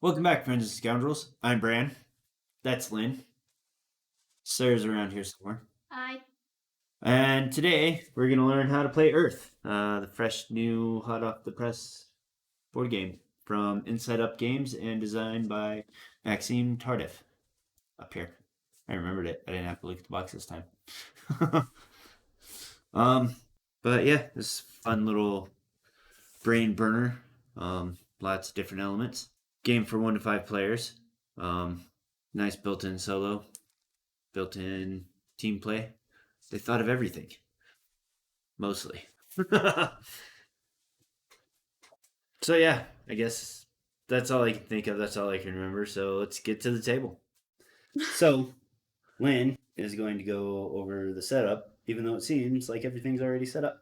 Welcome back, friends and scoundrels. I'm Bran. That's Lynn. Saira's around here somewhere. Hi. And today we're going to learn how to play Earth, the fresh, new, hot off the press board game from Inside Up Games and designed by Maxime Tardiff. Up here. I remembered it. I didn't have to look at the box this time. um, but yeah, this fun little brain burner. Lots of different elements. Game for 1 to 5 players. Nice built-in solo, built-in team play. They thought of everything, mostly. So yeah, I guess that's all I can think of. That's all I can remember. So let's get to the table. So Lynn is going to go over the setup, even though it seems like everything's already set up.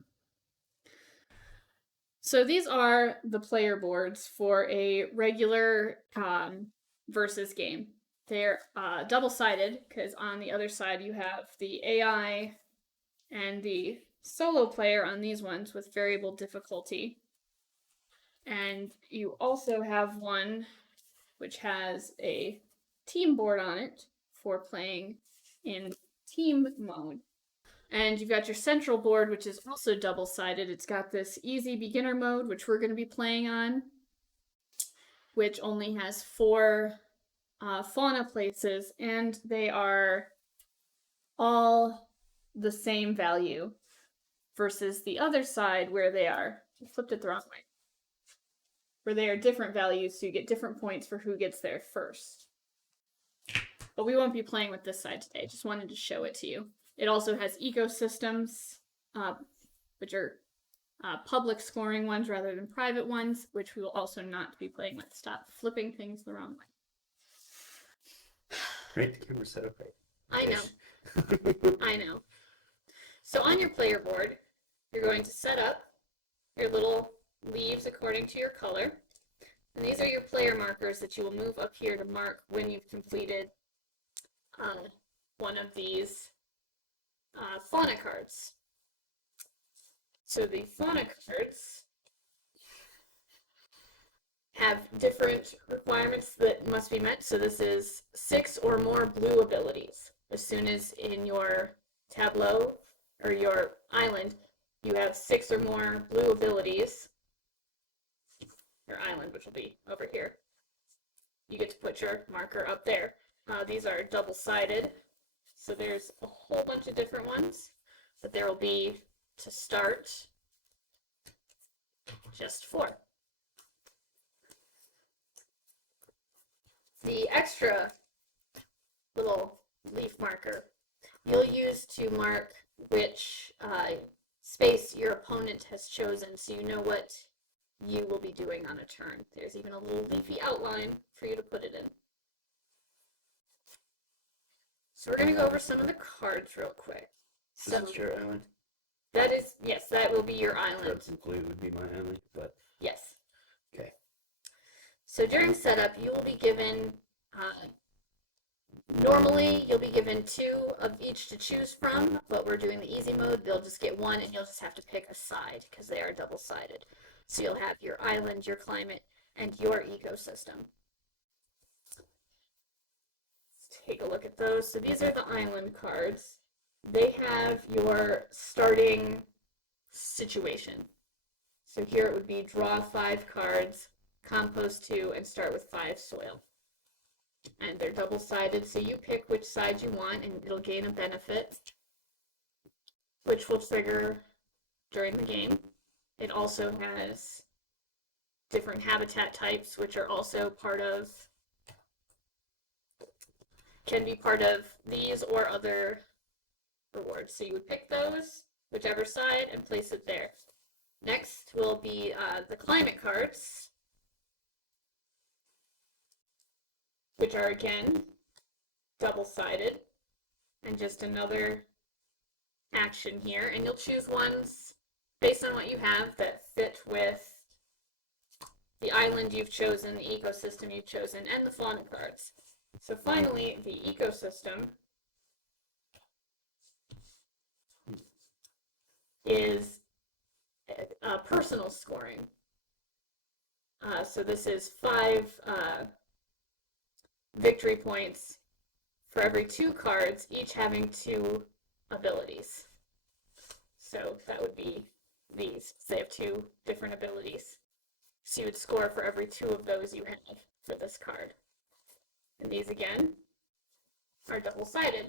So these are the player boards for a regular versus game. They're double-sided because on the other side you have the AI and the solo player on these ones with variable difficulty. And you also have one which has a team board on it for playing in team mode. And you've got your central board, which is also double-sided. It's got this easy beginner mode, which we're going to be playing on, which only has 4 fauna places, and they are all the same value, versus the other side where they are, I flipped it the wrong way, where they are different values, so you get different points for who gets there first. But we won't be playing with this side today. Just wanted to show it to you. It also has ecosystems, which are public scoring ones rather than private ones, which we will also not be playing with. Stop flipping things the wrong way. Right, the camera set up right. I know. I know. So on your player board, you're going to set up your little leaves according to your color. And these are your player markers that you will move up here to mark when you've completed one of these fauna cards. So the fauna cards have different requirements that must be met. So this is 6 or more blue abilities. As soon as in your tableau or your island, you have 6 or more blue abilities, your island, which will be over here, you get to put your marker up there. These are double-sided, so there's a whole bunch of different ones, but there will be, to start, just 4. The extra little leaf marker you'll use to mark which space your opponent has chosen, so you know what you will be doing on a turn. There's even a little leafy outline for you to put it in. So we're going to go over some of the cards real quick. So, this is your island? That is, yes, that will be your island. Red and blue would be my island, but... Yes. Okay. So during setup, you will be given, normally you'll be given 2 of each to choose from, but we're doing the easy mode. They'll just get 1 and you'll just have to pick a side because they are double-sided. So you'll have your island, your climate, and your ecosystem. Let's take a look at those. So these are the island cards. They have your starting situation. So here it would be draw 5 cards, compost 2, and start with 5 soil. And they're double-sided, so you pick which side you want, and it'll gain a benefit, which will trigger during the game. It also has different habitat types, which are also can be part of these or other rewards. So you would pick those, whichever side, and place it there. Next will be the climate cards, which are again double-sided, and just another action here. And you'll choose ones based on what you have that fit with the island you've chosen, the ecosystem you've chosen, and the fauna cards. So finally, the ecosystem is personal scoring. So this is 5 victory points for every 2 cards, each having 2 abilities. So that would be these. They have 2 different abilities. So you would score for every 2 of those you have for this card. And these again are double-sided.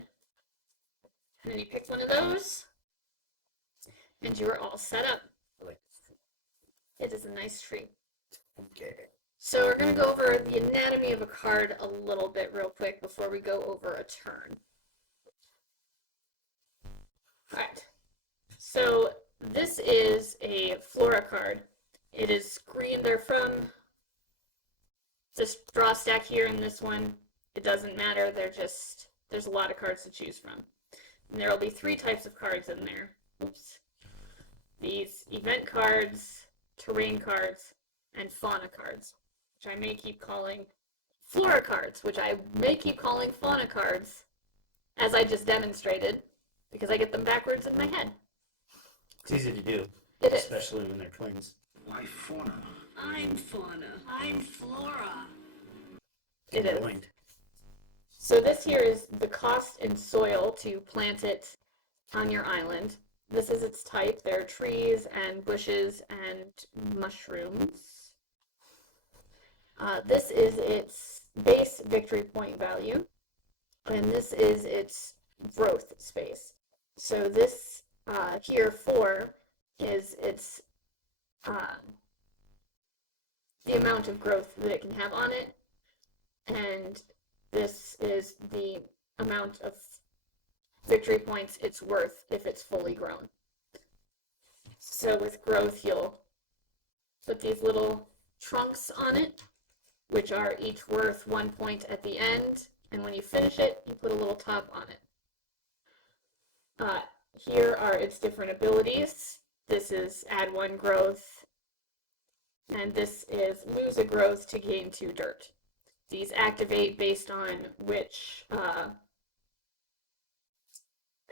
And then you pick one of those, and you are all set up. It is a nice treat. Okay. So we're going to go over the anatomy of a card a little bit real quick before we go over a turn. Alright, so this is a Flora card. It is green. They're from this draw stack here and this one. It doesn't matter. There's a lot of cards to choose from. And there will be 3 types of cards in there. Oops. These event cards, terrain cards, and fauna cards, which I may keep calling flora cards, which I may keep calling fauna cards, as I just demonstrated, because I get them backwards in my head. It's easy to do, It is. especially when they're twins. Why fauna? I'm fauna. I'm flora. It is. Joined. So this here is the cost in soil to plant it on your island. This is its type. There are trees and bushes and mushrooms. This is its base victory point value. And this is its growth space. So this here 4 is its the amount of growth that it can have on it. And this is the amount of victory points it's worth if it's fully grown. So with growth, you'll put these little trunks on it, which are each worth 1 point at the end, and when you finish it, you put a little top on it. Here are its different abilities. This is add 1 growth, and this is lose a growth to gain 2 dirt. These activate based on which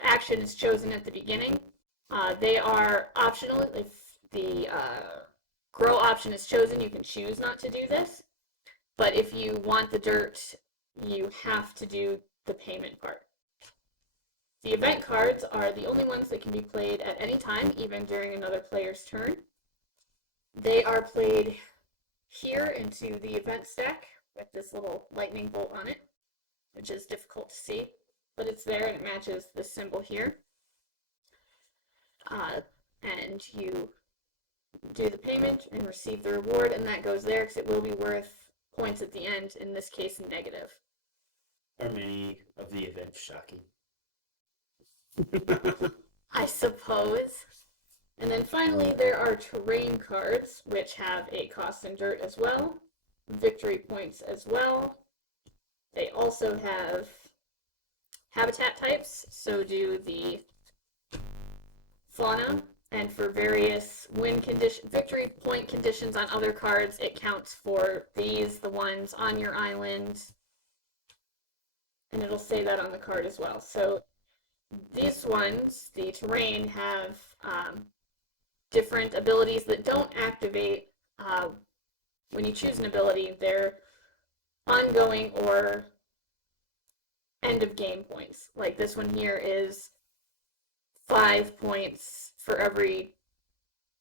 action is chosen at the beginning. They are optional. If the grow option is chosen, you can choose not to do this. But if you want the dirt, you have to do the payment part. The event cards are the only ones that can be played at any time, even during another player's turn. They are played here into the event stack with this little lightning bolt on it, which is difficult to see, but it's there and it matches this symbol here. And you do the payment and receive the reward, and that goes there because it will be worth points at the end, in this case negative. Are many of the events shocking? I suppose. And then finally, there are terrain cards, which have a cost in dirt as well, victory points as well. They also have habitat types, so do the fauna, and for various victory point conditions on other cards, it counts for these, the ones on your island, and it'll say that on the card as well. So these ones, the terrain, have different abilities that don't activate when you choose an ability. They're ongoing or end of game points. Like this one here is 5 points for every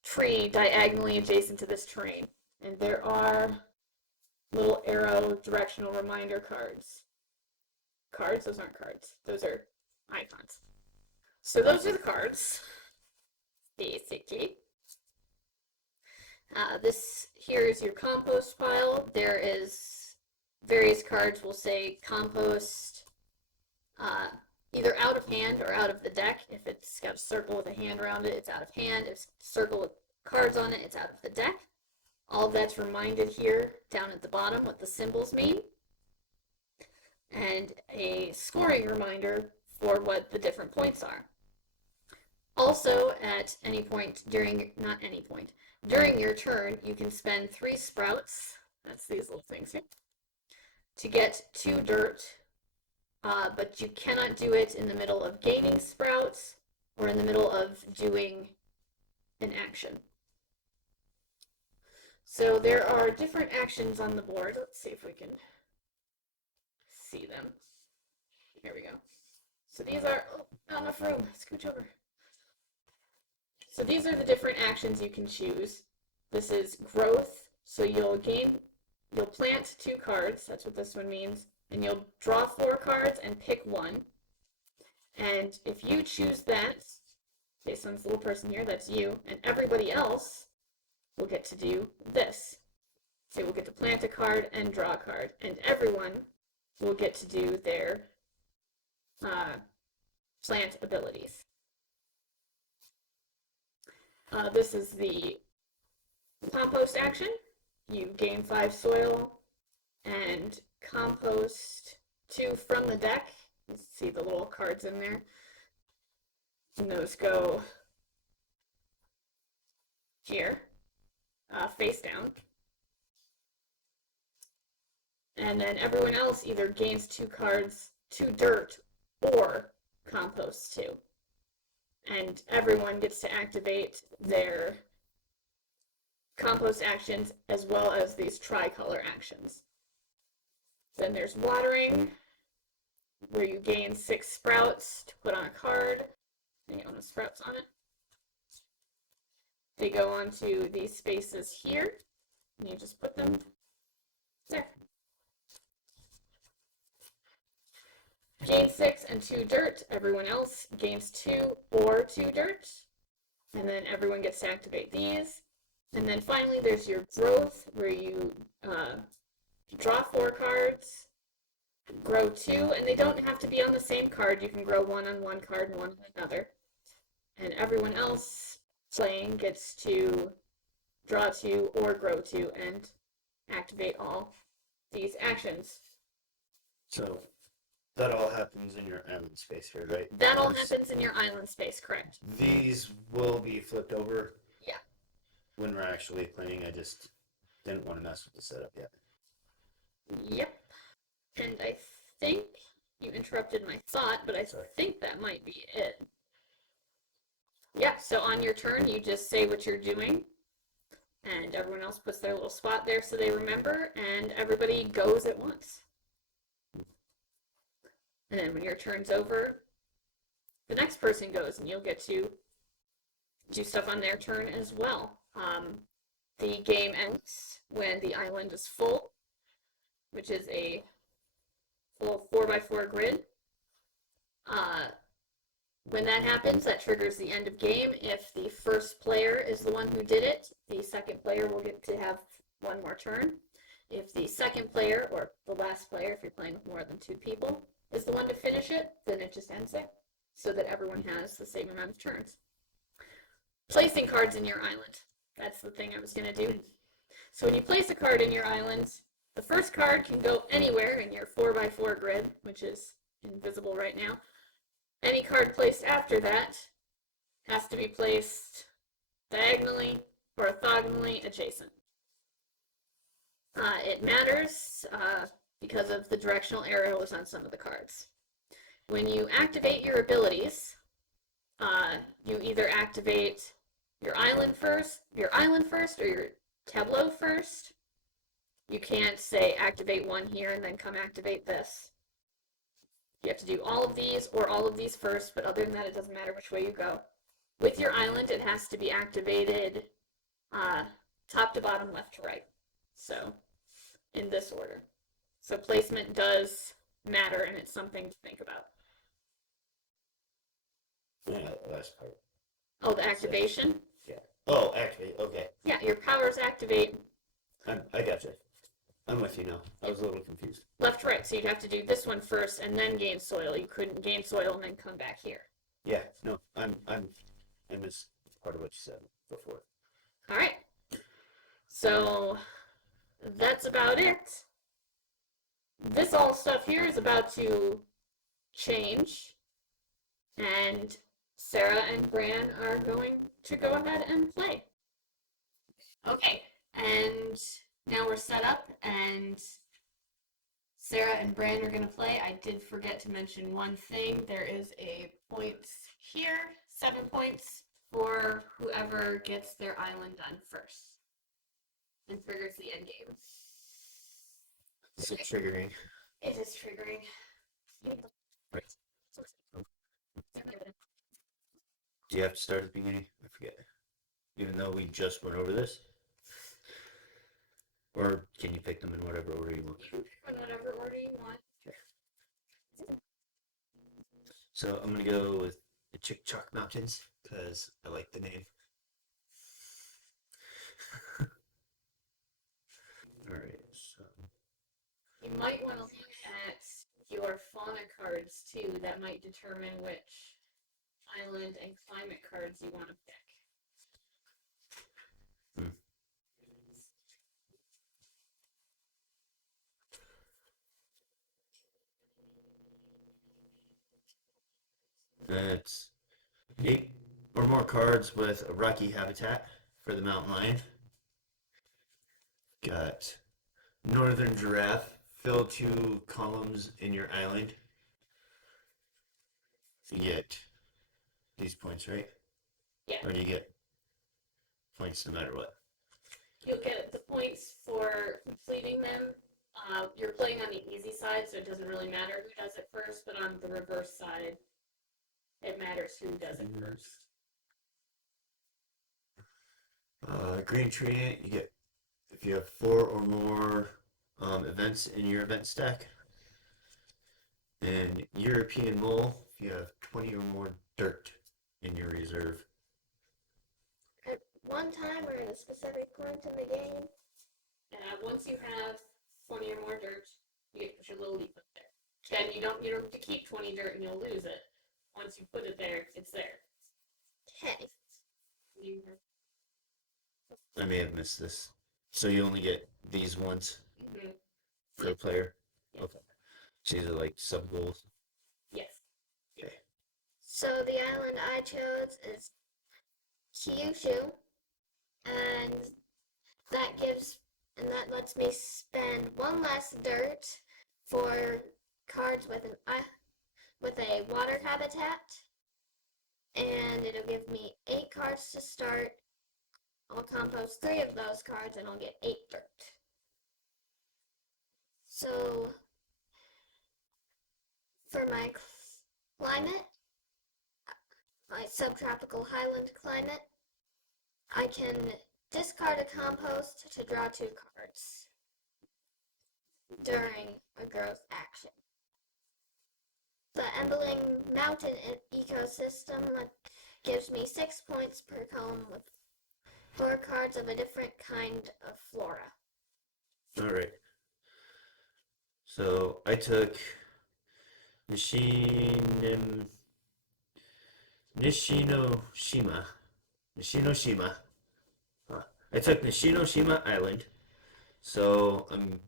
tree diagonally adjacent to this terrain. And there are little arrow directional reminder cards. Cards? Those aren't cards. Those are icons. So those are the cards, basically. This here is your compost pile. There is various cards will say compost either out of hand or out of the deck. If it's got a circle with a hand around it, it's out of hand. If it's a circle with cards on it, it's out of the deck. All of that's reminded here down at the bottom what the symbols mean. And a scoring reminder for what the different points are. Also, at any point during your turn, you can spend 3 sprouts, that's these little things here, to get 2 dirt, but you cannot do it in the middle of gaining sprouts or in the middle of doing an action. So there are different actions on the board. Let's see if we can see them. Here we go. So these are, oh, not enough room, scooch over. So these are the different actions you can choose. This is growth, so you'll plant 2 cards, that's what this one means, and you'll draw 4 cards and pick one. And if you choose that, based on this little person here, that's you, and everybody else will get to do this. So we'll get to plant a card and draw a card, and everyone will get to do their plant abilities. This is the compost action. You gain 5 soil and compost 2 from the deck. You see the little cards in there. And those go here, face down. And then everyone else either gains 2 cards, 2 dirt, or composts 2. And everyone gets to activate their compost actions as well as these tricolor actions. Then there's watering, where you gain 6 sprouts to put on a card, and you own the sprouts on it. They go onto these spaces here, and you just put them there. Gain 6 and 2 dirt. Everyone else gains 2 or 2 dirt. And then everyone gets to activate these. And then finally there's your growth, where you draw 4 cards, grow 2, and they don't have to be on the same card. You can grow 1 on one card and 1 on another. And everyone else playing gets to draw 2 or grow 2 and activate all these actions. So that all happens in your island space here, right? That all happens in your island space, correct? These will be flipped over. Yeah. When we're actually playing, I just didn't want to mess with the setup yet. Yep. And I think you interrupted my thought, but I think that might be it. Yeah, so on your turn, you just say what you're doing, and everyone else puts their little spot there so they remember, and everybody goes at once. And then when your turn's over, the next person goes, and you'll get to do stuff on their turn as well. The game ends when the island is full, which is a full 4x4 grid. When that happens, that triggers the end of game. If the first player is the one who did it, the second player will get to have one more turn. If the second player, or the last player, if you're playing with more than 2 people, is the one to finish it, then it just ends there, so that everyone has the same amount of turns. Placing cards in your island. That's the thing I was going to do. So when you place a card in your island, the first card can go anywhere in your 4x4 grid, which is invisible right now. Any card placed after that has to be placed diagonally or orthogonally adjacent. It matters because of the directional arrows on some of the cards. When you activate your abilities, you either activate your island first, or your tableau first. You can't say activate one here and then come activate this. You have to do all of these or all of these first, but other than that, it doesn't matter which way you go. With your island, it has to be activated top to bottom, left to right. So, in this order. So placement does matter, and it's something to think about. Yeah, the last part. Oh, the activation? Yeah. Oh, activate. Okay. Yeah, your powers activate I gotcha. I'm with you now. I was a little confused. left to right, so you'd have to do this one first and then gain soil. You couldn't gain soil and then come back here. Yeah. No, I missed part of what you said before. All right. So that's about it. This all stuff here is about to change, and Sarah and Bran are going to go ahead and play. Okay, and now we're set up, and Sarah and Bran are going to play. I did forget to mention one thing. There is a points here, 7 points for whoever gets their island done first and triggers the end game. So triggering. It is triggering. Right. Do you have to start at the beginning? I forget. Even though we just went over this? Or can you pick them in whatever order you want? In whatever order you want. So I'm gonna go with the Chick Chalk Mountains because I like the name. Alright, so You might want to look at your fauna cards too. That might determine which island and climate cards you want to pick. it's 8 or more cards with a rocky habitat for the mountain lion. Got northern giraffe. Fill 2 columns in your island. You get these points, right? Yeah. Or do you get points no matter what? You'll get the points for completing them. You're playing on the easy side, so it doesn't really matter who does it first, but on the reverse side, it matters who does it first. Green tree, you get if you have 4 or more events in your event stack. And European mole, if you have 20 or more dirt in your reserve. At one time or at a specific point in the game. Once you have 20 or more dirt, you get to put your little leaf up there. Then you don't have to keep 20 dirt and you'll lose it. Once you put it there, it's there. Okay. You I may have missed this. So you only get these once mm-hmm. per player? Yeah. Okay. So these are like sub goals. Yes. Okay. So the island I chose is Kyushu, and that lets me spend 1 less dirt for cards with a water habitat, and it'll give me 8 cards to start. I'll compost 3 of those cards and I'll get 8 dirt. So for my climate, my subtropical highland climate, I can discard a compost to draw 2 cards during a growth action. The Embling Mountain ecosystem gives me 6 points per column with 4 cards of a different kind of flora. Alright. So I took Nishinoshima. I took Nishinoshima Island. So I'm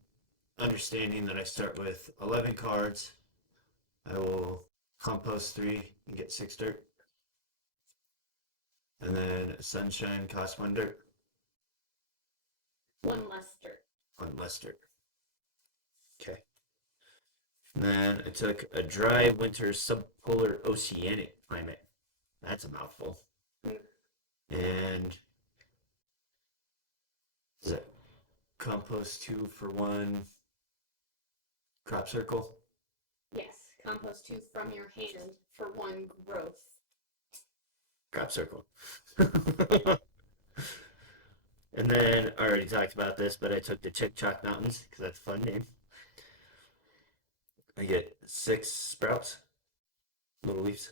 understanding that I start with 11 cards. I will compost 3 and get 6 dirt. And then Sunshine costs 1 dirt. 1 less dirt. 1 less dirt. Okay. And then I took a dry winter subpolar oceanic climate. That's a mouthful. And is it compost 2 for 1 crop circle? Yes. Compost 2 from your hand for 1 growth. Crop circle. And then I already talked about this, but I took the Chick Chalk Mountains because that's a fun name. I get 6 sprouts, little leaves.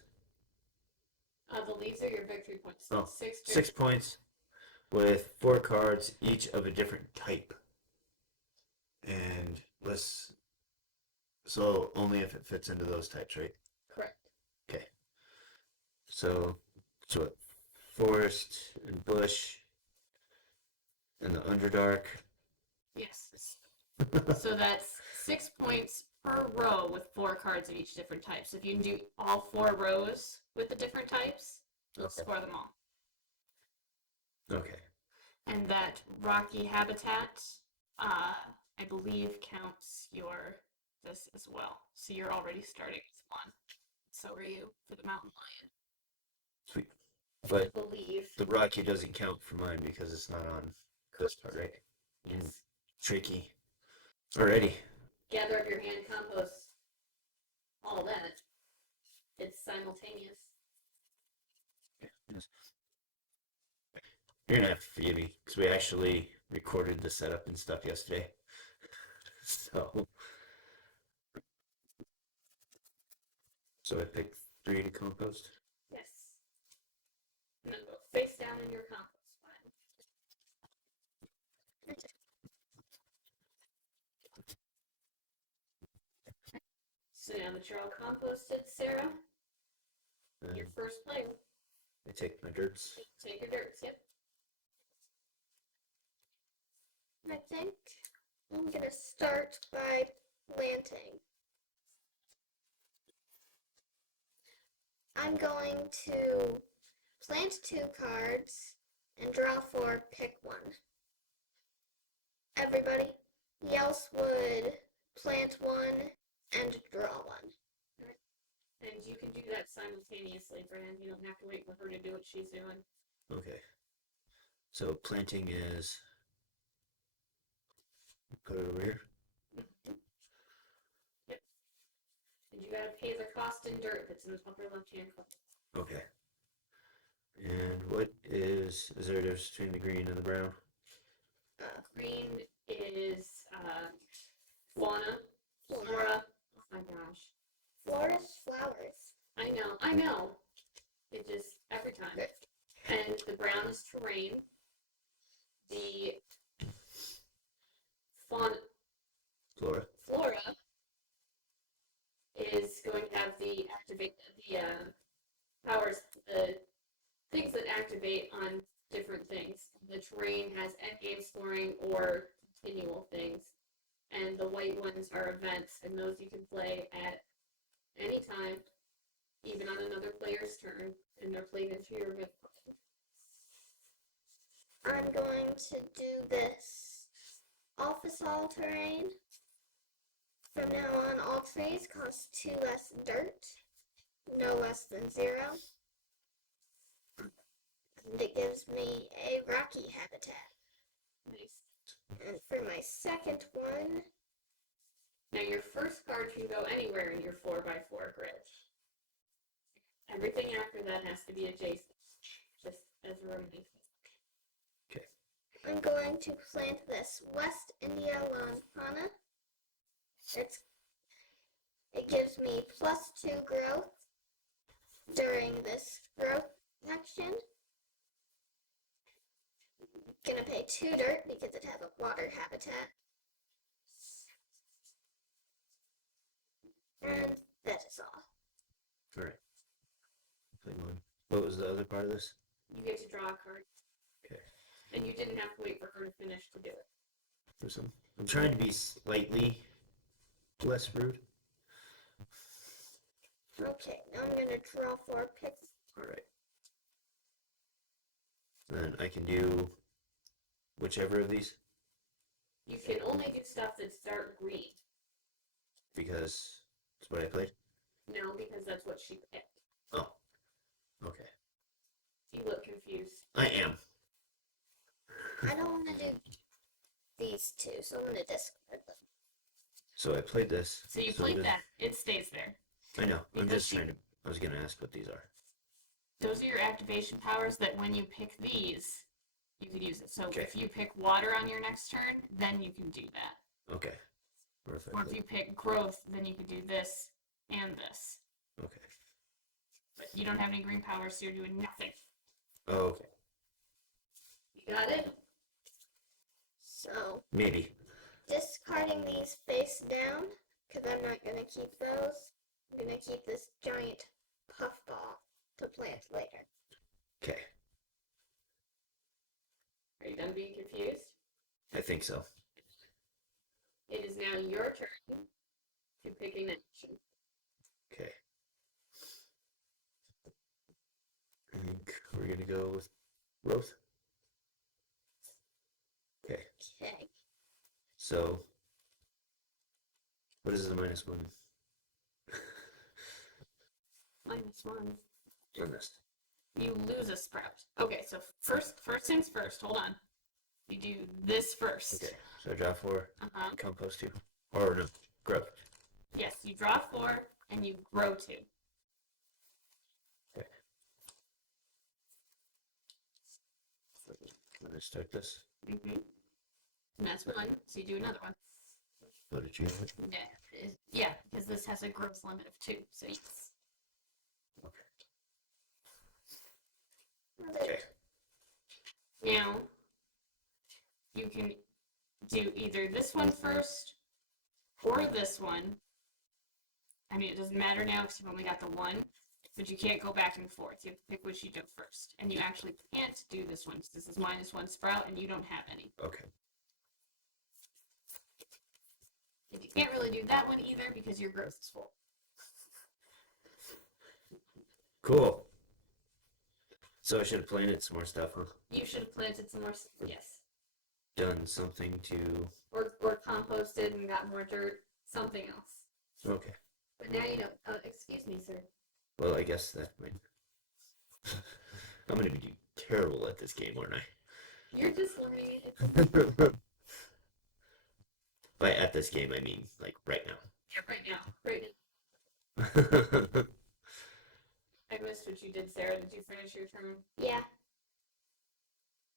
The leaves are your victory points. Oh, 6 dirt. 6 points with 4 cards, each of a different type. And so only if it fits into those types, right? Correct. Okay. So forest and bush and the Underdark. Yes. So that's 6 points per row with 4 cards of each different type. So if you can do all 4 rows with the different types, you'll score them all. Okay. And that rocky habitat, I believe, counts this as well. So you're already starting with 1. So are you for the mountain lion. Sweet. But I believe. the rocky doesn't count for mine because it's not on this part, right? Yes. Tricky. Alrighty. gather up your hand compost, all that. It's simultaneous. Yes. You're gonna have to forgive me because we actually recorded the setup and stuff yesterday. So I picked 3 to compost. Yes. And then go face down in your compost pile. So now that you're all composted, Sarah, And your first player. I take my dirts. Take your dirts, yep. I think I'm gonna start by planting. I'm going to plant 2 cards and draw 4, pick 1. Everybody else would plant 1 and draw 1. And you can do that simultaneously, Bran. You don't have to wait for her to do what she's doing. Okay. So planting is. Put it over here. Yep. And you gotta pay the cost in dirt that's in the upper left-hand corner. Okay. And what is there a difference between the green and the brown? Green is fauna, flora. Oh my gosh. Florist flowers. I know. It just every time. And the brown is terrain. The fauna, Flora. is going to have the powers, the things that activate on different things. The terrain has endgame scoring or continual things, and the white ones are events, and those you can play at any time, even on another player's turn, and they're played into your good play. I'm going to do this. Office all terrain. From now on, all trees cost 2 less dirt, no less than 0. And it gives me a rocky habitat. Nice. And for my second one, Now your first card can go anywhere in your 4x4 grid. Everything after that has to be adjacent, just as a reminder. I'm going to plant this West India lawn fauna. It gives me +2 growth during this growth action. Gonna pay 2 dirt because it has a water habitat. And that is all. Alright. Play one. What was the other part of this? You get to draw a card. Okay. And you didn't have to wait for her to finish to do it. For some. I'm trying to be slightly less rude. Okay, now I'm gonna draw 4 picks. Alright. Then I can do whichever of these You can only do stuff that's dark green. because it's what I played. No, because that's what she picked. Oh. Okay. You look confused. I am. I don't want to do these 2, so I'm gonna discard them. So I played this. So you so played this- that. It stays there. I know. I'm Because just you- trying to. I was gonna ask what these are. Those are your activation powers that when you pick these, you could use it. So Okay. if you pick water on your next turn, then you can do that. Okay. Or if I Or if play- you pick growth, then you could do this and this. Okay. But you don't have any green powers, so you're doing nothing. Oh, okay. You got it? So, Maybe. discarding these face down, because I'm not gonna keep those. I'm gonna keep this giant puffball to plant later. Okay. Are you done being confused? I think so. It is now your turn to pick an action. Okay. I think we're gonna go with growth. Okay. Okay. So, what is the -1 -1. on this? You lose a sprout. Okay, so first things first. Hold on. You do this first. Okay. So I draw 4, Uh-huh. compost 2, or no? Grow. Yes, you draw 4 and you grow 2. Okay. I'm gonna start this. Mm-hmm. And that's 1, so you do another one. What did you have? Yeah, because this has a growth limit of 2, so yes. Okay. Now, you can do either this one first or this one. I mean, it doesn't matter now because you've only got the 1, but you can't go back and forth. You have to pick which you do first. And you actually can't do this one because this is -1 sprout and you don't have any. Okay. And you can't really do that one either because your growth is full. Cool. So I should have planted some more stuff, huh? You should have planted some more, yes. Done something to... Or composted and got more dirt, something else. Okay. But now you know. Excuse me, sir. Well, I guess that might... I'm gonna be terrible at this game, aren't I? You're just learning. By at this game, I mean, like, right now. Yeah, right now. I missed what you did, Sarah. Did you finish your turn? Yeah.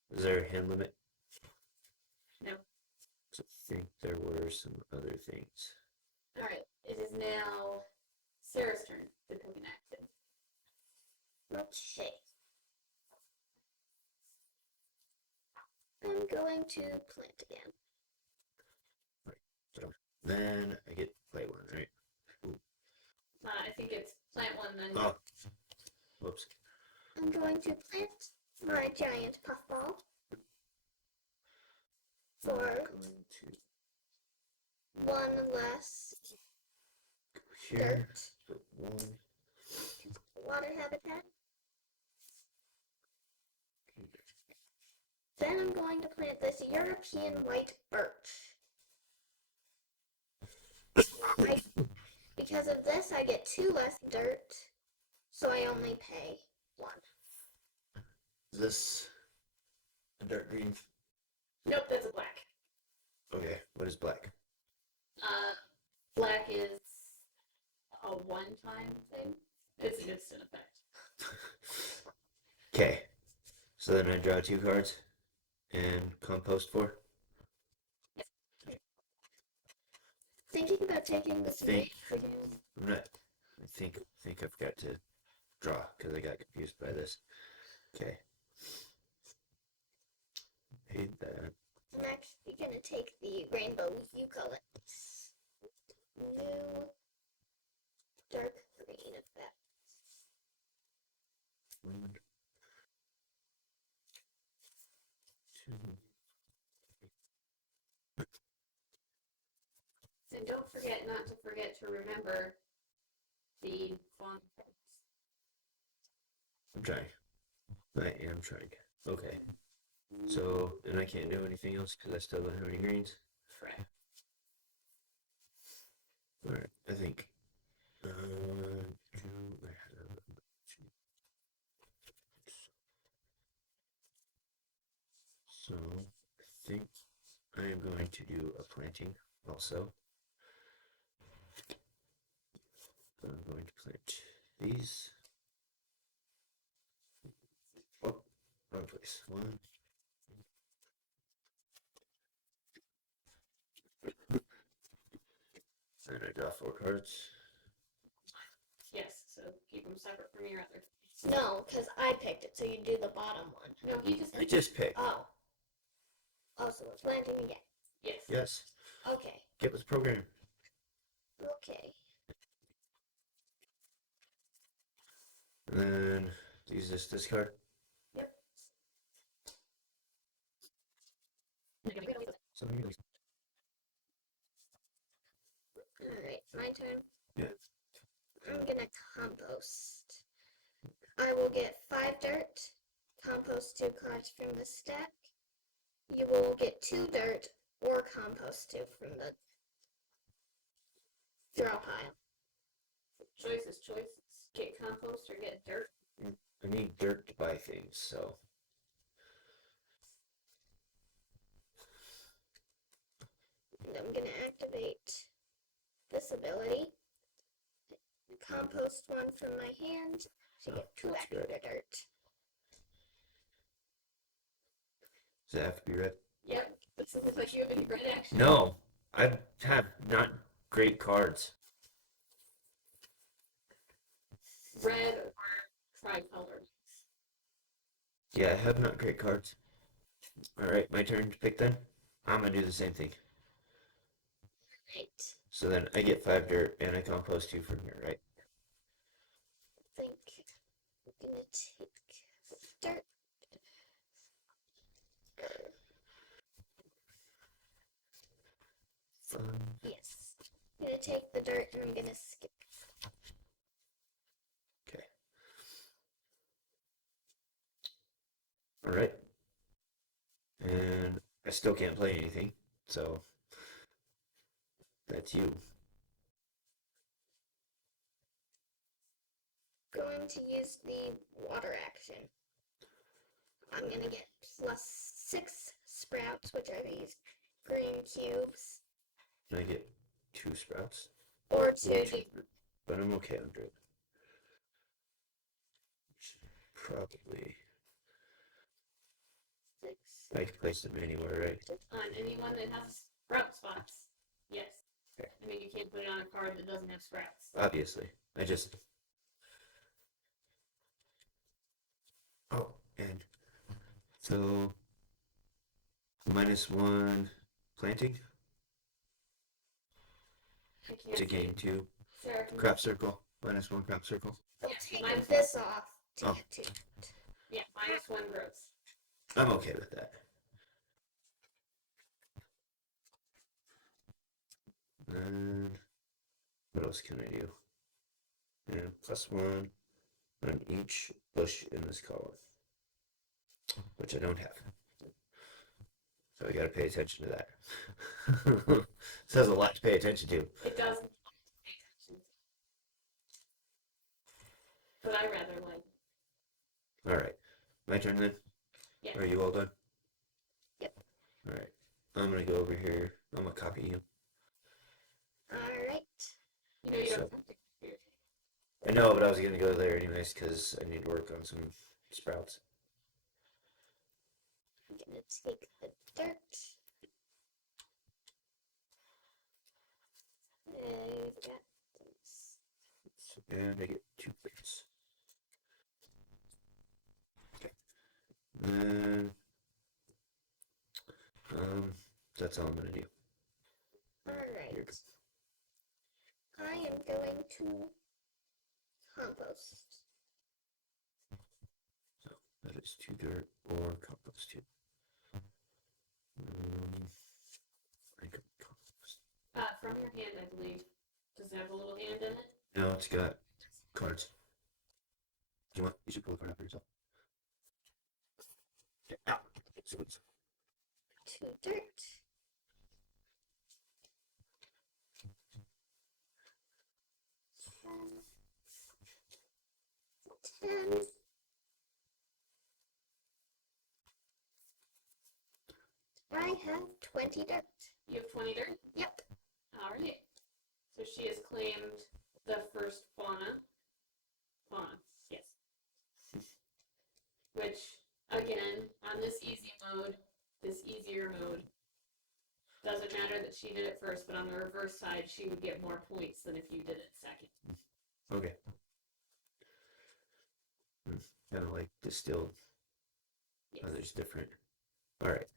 Is there a hand limit? No. I think there were some other things. Alright, it is now Sarah's turn to pick an action. Okay. I'm going to plant again. So then I get to play one, right? I think it's plant 1 then. Oh. Whoops. I'm going to plant my giant puffball for Going to 1 less go here. dirt, Put 1. water habitat. Then I'm going to plant this European white birch. Because of this, I get 2 less dirt, so I only pay 1. Is this a dark green? Nope, that's a black. Okay, what is black? Black is a one-time thing. It's an instant effect. Okay, so then I draw 2 cards and compost 4. Thinking about taking this Think. for you. I'm not. I think I've got to draw because I got confused by this. Okay. Hate that. I'm actually going to take the rainbow eucalyptus. New dark green effect. 1, 2. And don't forget not to forget to remember the font. I'm trying. I am trying. Okay. So, and I can't do anything else because I still don't have any greens. Correct. Alright, I think. So, I think I am going to do a planting also. I'm going to plant these. Oh, wrong place. 1. And I draw 4 cards. Yes, so keep them separate from your other. No, because I picked it, so you do the bottom one. No, you just. I just picked. Oh. Oh, so we're planting again. Yes. Yes. Okay. Get with the program. Okay. And then use this discard. Yep. So Alright, my turn. Yeah. I'm gonna compost. I will get 5 dirt, compost 2 cards from the stack. You will get 2 dirt or compost 2 from the draw pile. Choice is choice. Get compost or get dirt. I need dirt to buy things, so. And I'm gonna activate this ability. Compost one from my hand to get 2 that's extra great. dirt. Does that have to be red? Yep. This doesn't look like you have any red action. No, I have not great cards. Red or tricolor. Yeah, I have not great cards. Alright, my turn to pick then. I'm gonna do the same thing. Right. So then I get 5 dirt and I compost 2 from here, right? I think I'm gonna take dirt. Yes. I'm gonna take the dirt and I'm gonna skip. Okay. Alright. And I still can't play anything, so that's you. Going to use the water action. I'm gonna get +6 sprouts, which are these green cubes. And I get 2 sprouts. Or 2 But I'm okay under it. Probably. 6. I can place them anywhere, right? On anyone that has sprout spots. Yes. Okay. I mean, you can't put it on a card that doesn't have sprouts. Obviously. I just. Oh, and. So. -1 planting I can't to gain 2. Sarah, can Crop circle. -1 crop circle. I'm Yeah, taking mine's- this off to Oh. get 2. Yeah, -1 growth. I'm okay with that. And what else can I do? And +1 on each bush in this column, which I don't have. So I gotta pay attention to that. This has a lot to pay attention to. It doesn't pay attention. But I rather like. Alright. My turn then? Yeah. Are you all done? Yep. Alright. I'm gonna go over here. I'm gonna copy you. Alright. You know, you So- don't have to. I know, but I was gonna go there anyways because I need to work on some sprouts. I'm gonna take the dirt. I've got this. And I get 2 bits. Okay. And that's all I'm gonna do. Alright. I am going to compost. So that is 2 dirt or compost 2. I could compost. From your hand, I believe. Does it have a little hand in it? No, it's got cards. Do you want? You should pull a card out for yourself. Okay. Ah, sweet. 2 dirt. 10. I have 20 dirt. You have 20 dirt? Yep. Alright. So she has claimed the first fauna. Fauna, yes. Which, again, on this easy mode, this easier mode, doesn't matter that she did it first, but on the reverse side, she would get more points than if you did it second. Okay. Kind of like distilled. Yes. Others different. All right.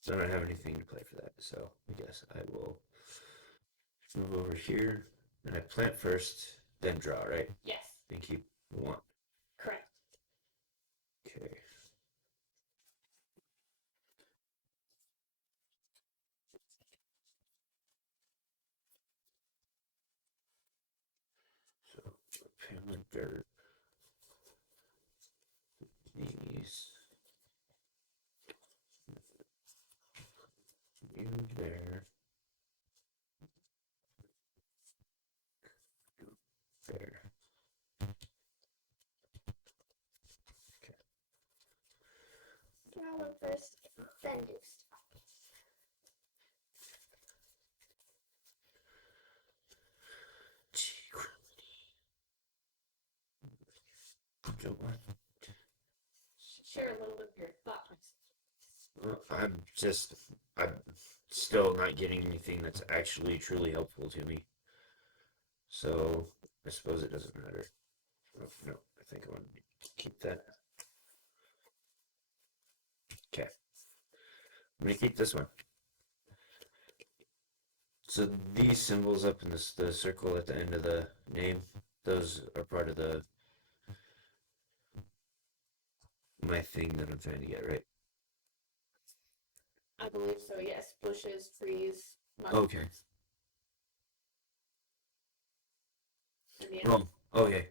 So I don't have anything to play for that, so I guess I will move over here and I plant first, then draw, right? Yes, And keep 1. correct. Okay. So plant dirt. These. You there. There. Draw one first, then do stuff. summed up your thoughts. I'm still not getting anything that's actually truly helpful to me. So I suppose it doesn't matter. Oh, no, I think I want to keep that. Okay. I'm gonna keep this one. So these symbols up in the circle at the end of the name, those are part of my thing that I'm trying to get, right? I believe so, yes. Bushes, trees, Okay. And the Well, okay.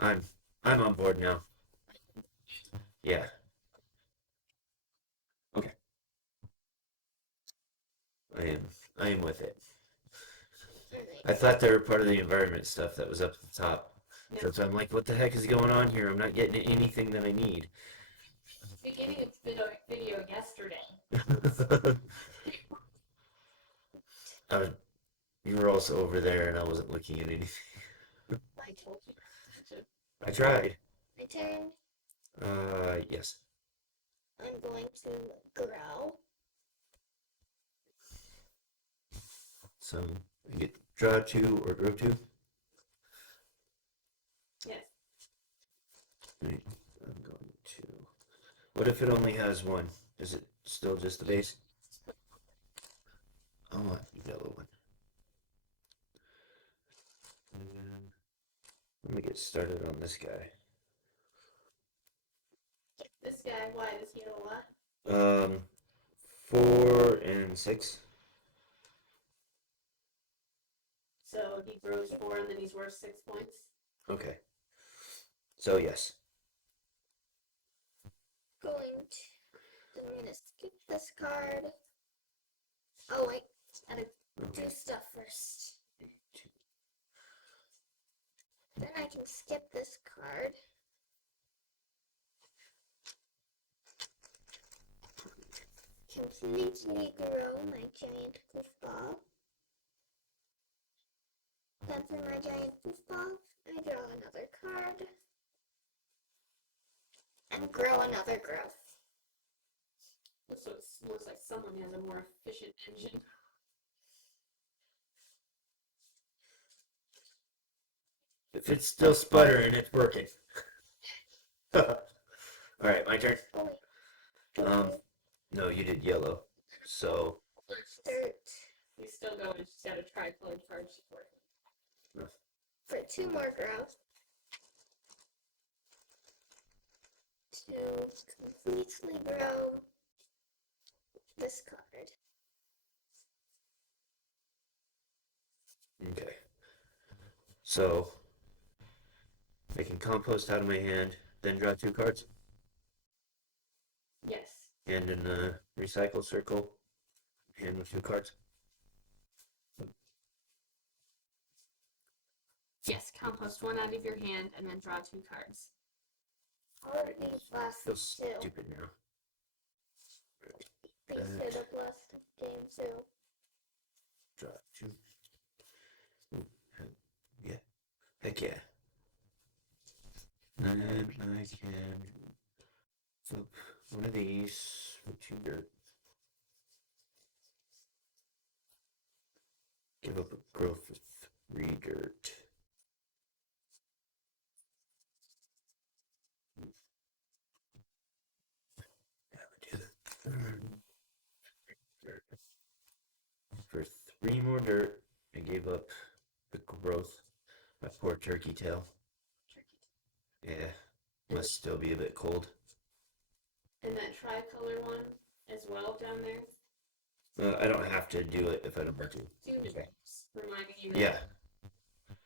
I'm on board now. Yeah. Okay. I am with it. I thought they were part of the environment stuff that was up at the top. Yeah. So I'm like, what the heck is going on here? I'm not getting anything that I need. beginning of video yesterday. You were also over there, and I wasn't looking at anything. I told you. I tried. My turn. Yes. I'm going to grow. So I get draw 2 or grow 2. Yes. Right. I'm going to. What if it only has one? Is it still just the base? I want a yellow one. And then let me get started on this guy. This guy, why does he have a lot? 4 and 6. So he grows 4 and then he's worth 6 points. Okay. So yes. I'm gonna skip this card. Oh wait, gotta do stuff first. Then I can skip this card. Completely grow my giant goofball. Then for my giant goofball, I draw another card. And grow another growth. So it looks like someone has a more efficient engine. If it's still sputtering, it's working. Alright, my turn. Oh wait. No, you did yellow. So Dirt. We still go, it's just got a tri-colored card support. For 2 more growth. To completely grow this card. okay. So I can compost out of my hand, then draw 2 cards, Yes. and in the recycle circle, hand with 2 cards. Yes, compost 1 out of your hand and then draw 2 cards. All of these last Feels 2. stupid now. These hit up last game too. Draw 2. Yeah. Heck yeah. And I can flip one of these for 2 dirt. Give up a growth of 3 dirt. For 3 more dirt, I gave up the growth. My poor turkey tail. Yeah, must still be a bit cold. And that tricolor one as well down there. I don't have to do it if I don't want to. 2 names reminding you that. Yeah,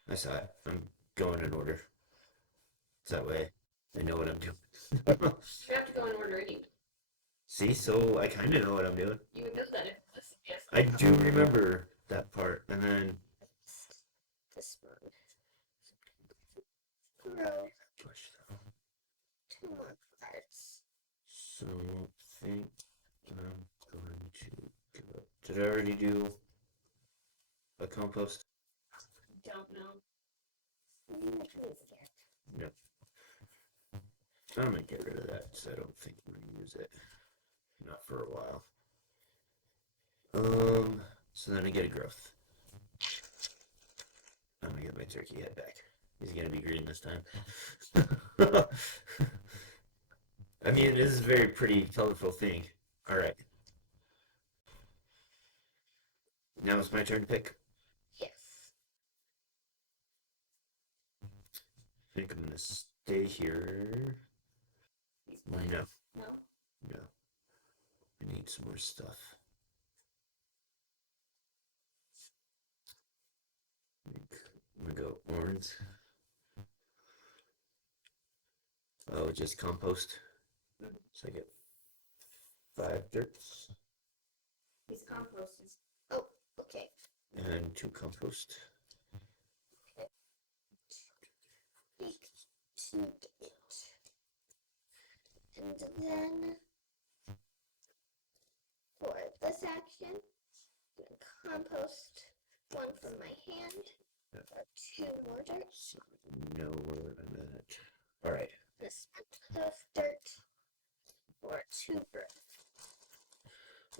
I saw it. I'm going in order. So that way I know what I'm doing. You have to go in order anyway. See, so I kind of know what I'm doing. You would know that if this yes. I do remember that part, and then This one. Grow push. 2 more cards. So I think I'm going to give up. Did I already do a compost? Don't know. Which one is here? No. I'm gonna get rid of that because I don't think I'm gonna use it. Not for a while. So then I get a growth. I'm gonna get my turkey head back. He's gonna be green this time. I mean, this is a very pretty, colorful thing. Alright. Now it's my turn to pick. Yes. I think I'm gonna stay here. He's playing. No, No. no. I need some more stuff. I think I'm gonna go orange. Oh, just compost. So I get 5 dirts He's composting. Oh, okay. and 2 compost. Take 2 dirt. And then for this action, I'm gonna compost 1 from my hand. Yep. Or 2 more dirt. So I know where I'm at. Alright. This of dirt for 2 growth.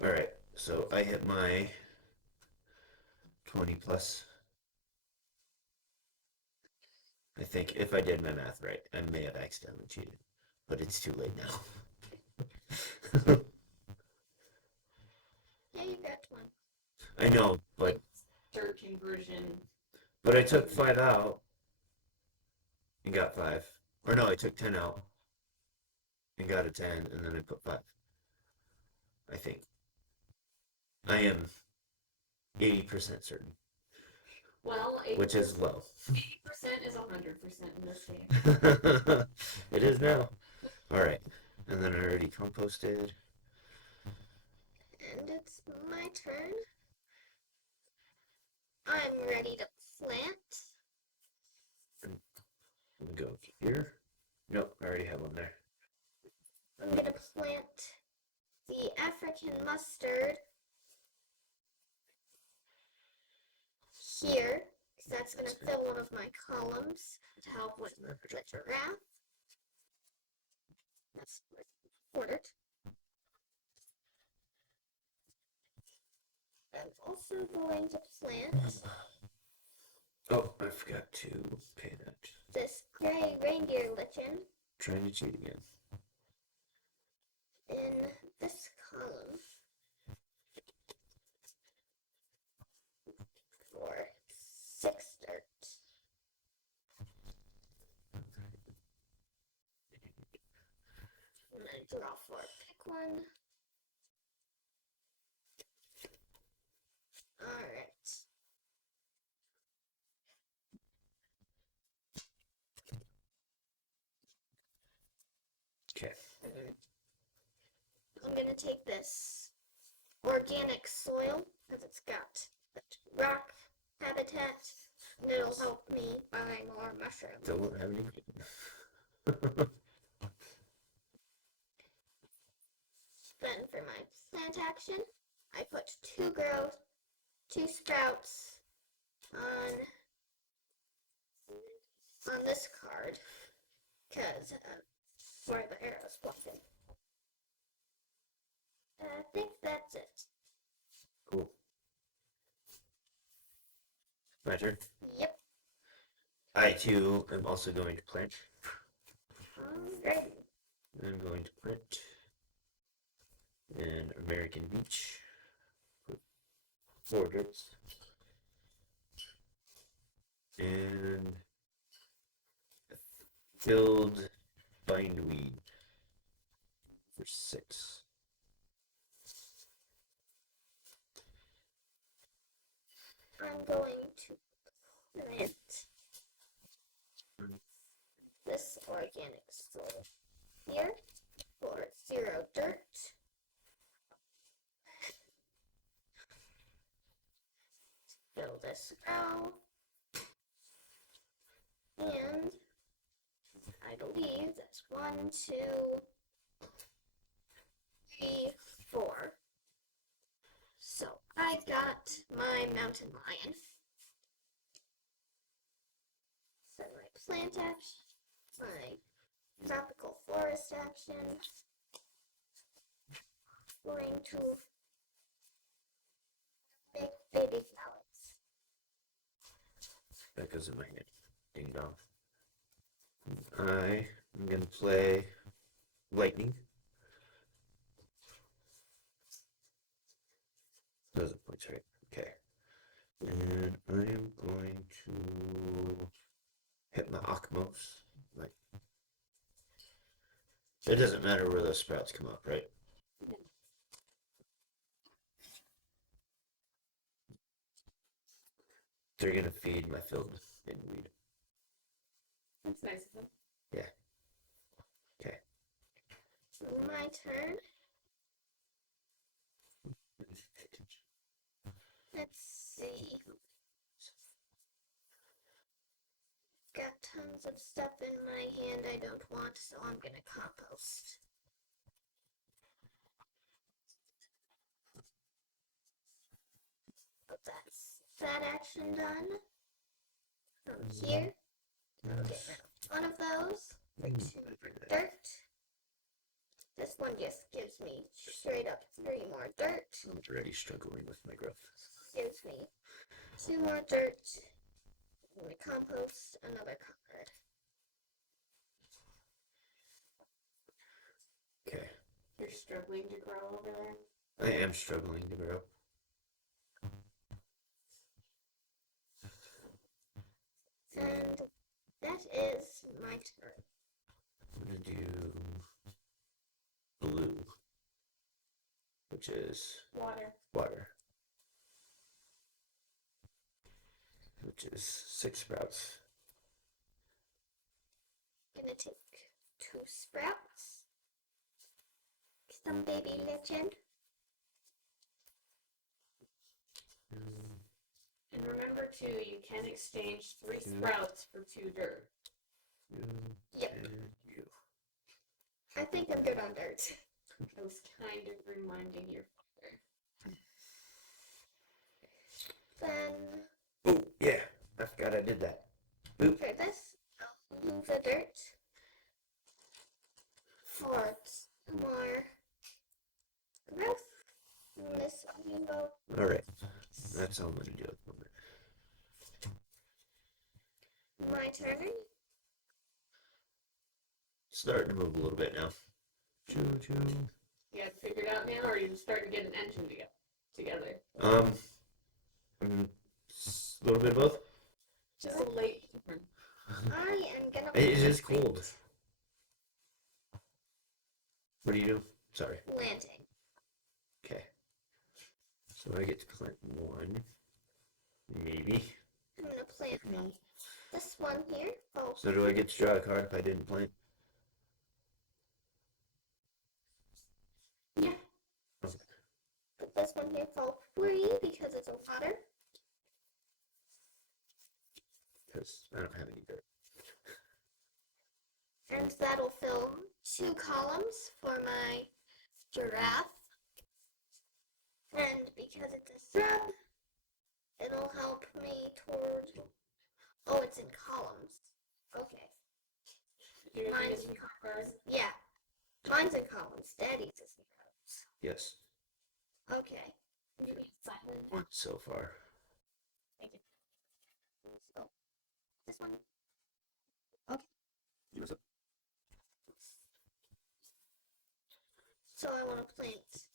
Alright. So I hit my 20 plus. I think if I did my math right, I may have accidentally cheated. But it's too late now. Yeah, you got 1. I know, but Dirt conversion. I took 5 out and got 5. Or no, I took 10 out and got a 10, and then I put 5. I think. I am 80% certain, Well, 80%, which is low. 80% is 100% in this game. It is now. Alright, and then I already composted. And it's my turn. I'm ready to plant. I'm gonna go here. Nope, I already have one there. I'm gonna plant the African mustard here, because that's gonna fill one of my columns to help with the giraffe. That's ordered. I'm also going to plant Oh, I forgot to pay that. this gray reindeer lichen Trying to cheat again. in this column for 6 dirt. I'm gonna draw for pick one. Alright. Okay. I'm gonna take this organic soil, because it's got the rock habitat, and it'll help me buy more mushrooms. Don't have any. Then for my plant action, I put 2 sprouts on this card, because where the arrow's pointing. I think that's it. Cool. My turn. Yep. I too am also going to plant. Alright. I'm going to plant an American beach. Put 4 dirts. And filled bindweed for 6. I'm going to plant this organic soil here for 0 dirt. Fill this row. And I believe that's 1, 2, 3, 4. So I got my mountain lion. So my plant action, my tropical forest action. Going to make baby flowers. That goes in my hand. Ding dong. I am going to play lightning. Those are points, right? Okay. And I am going to hit my Akmos. Like, it doesn't matter where those sprouts come up, right? They're gonna feed my field in weed. That's nice of them. Yeah. Okay. My turn. Let's see. Got tons of stuff in my hand I don't want, so I'm gonna compost. But that's that action done. From here, I'll get rid of one of those. Dirt. This one just gives me straight up 3 more dirt. I'm already struggling with my growth. Gives me 2 more dirt. I'm gonna compost another card. Okay. You're struggling to grow over there. I am struggling to grow. And that is my turn. I'm gonna do blue, which is Water. water, which is 6 sprouts. Gonna take 2 sprouts. Some baby legend. And remember too, you can exchange 3 sprouts for 2 dirt. Yep. And you. I think I'm good on dirt. I was kind of reminding your father. Then Oh, yeah. I forgot I did that. Boop. for this, I'll move the dirt for more growth. And this one will Alright. That's all I'm gonna do at the moment. my turn. Starting to move a little bit now. Choo choo. You have it figured out now, or are you starting to get an engine together? A little bit of both. Just a late. I am gonna It is cold. What do you do? Sorry. planting. Okay. So I get to plant 1. Maybe. I'm gonna plant this one here. Oh, So do I get to draw a card if I didn't plant? yeah. Put this one here for free because it's a water. Because I don't have any dirt. And that'll fill 2 columns for my giraffe. And because it's a shrub, it'll help me toward. Oh, it's in columns. Okay. You're gonna Mine's get in some columns. cards. Yeah. Mine's in columns. Daddy's is in columns. Yes. Okay. Maybe silent. 1 so far. So, this one. What's up? So I want to plant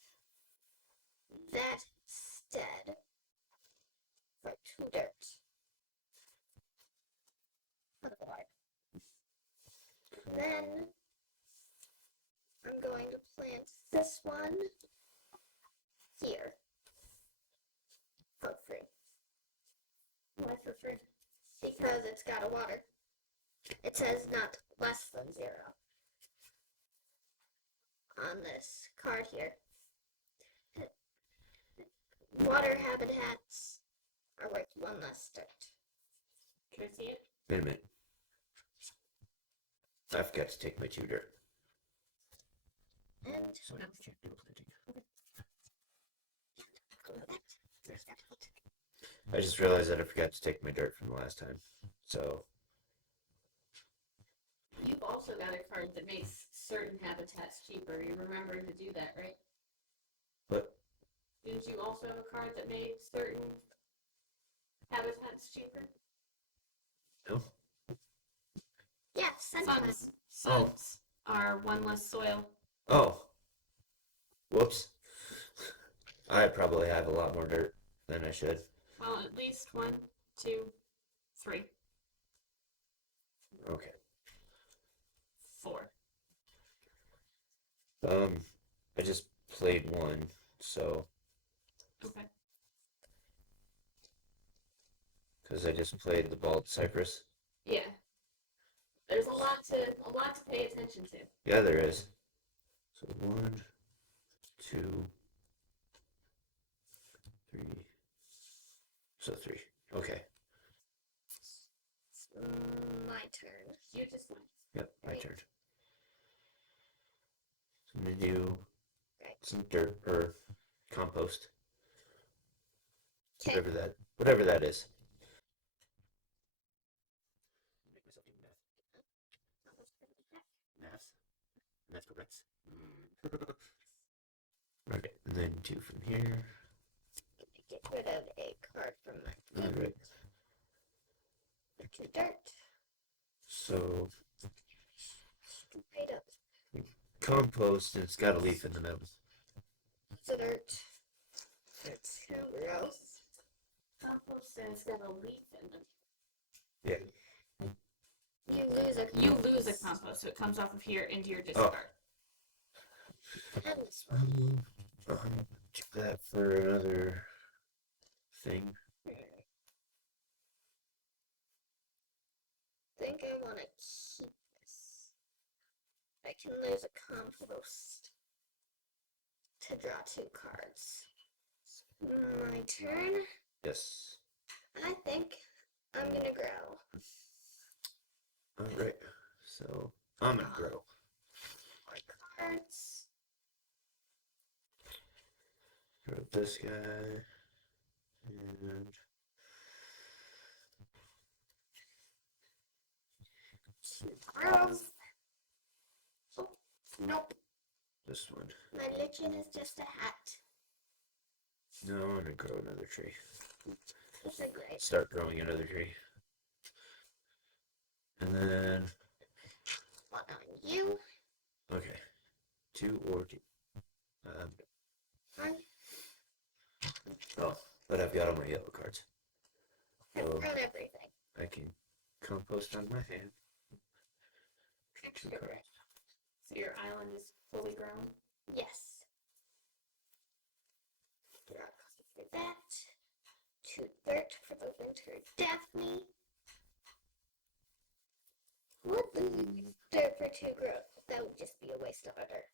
that instead for 2 dirt. Then I'm going to plant this one here for free. Why for free? Because it's got a water. It says not less than 0 on this card here. Water habitats are worth 1 less dirt. Can I see it? Wait a minute. I forgot to take my 2 dirt. And So I can't do planting. I just realized that I forgot to take my dirt from the last time. So You've also got a card that makes certain habitats cheaper. You remember to do that, right? But Didn't you also have a card that made certain habitats cheaper? no. Yeah, sunflowers. Suns are one less soil. Oh. Whoops. I probably have a lot more dirt than I should. Well, at least 1, 2, 3, Okay. 4. I just played one, so Okay. because I just played the bald cypress. Yeah. There's a lot to pay attention to. Yeah, there is. So 1, 2, 3. So 3. Okay. My turn. You just went. Yep, my Right. turn. So I'm gonna do Right. some dirt or compost, Okay. whatever that is. Make myself do math. Math correct. Okay, and then 2 from here. Get rid of a card from my All right. to dirt. So Straight up compost, and it's got a leaf in the middle. to dirt. It's so gross. Compost and it's got a leaf in it. Yeah. You lose a compost, so it comes off of here into your discard. And this one. Do that for another thing. Think I want to keep this. I can lose a compost to draw 2 cards. My turn. Yes. I think I'm gonna grow. All right. So I'm gonna grow. More cards. Grow this guy. And 2 growth. Oh, nope. this one. My lichen is just a hat. No, I'm gonna grow another tree. It's a great. Start growing another tree. And then, One on you. okay. 2 or 2. One. Oh, but I've got all my yellow cards. I've So grown everything. I can compost on my hand. 2 Extra cards. So your island is fully grown. Yes. Draw a copy for that. 2 dirt for the winter Daphne. What the dirt for 2 growth? That would just be a waste of a dirt.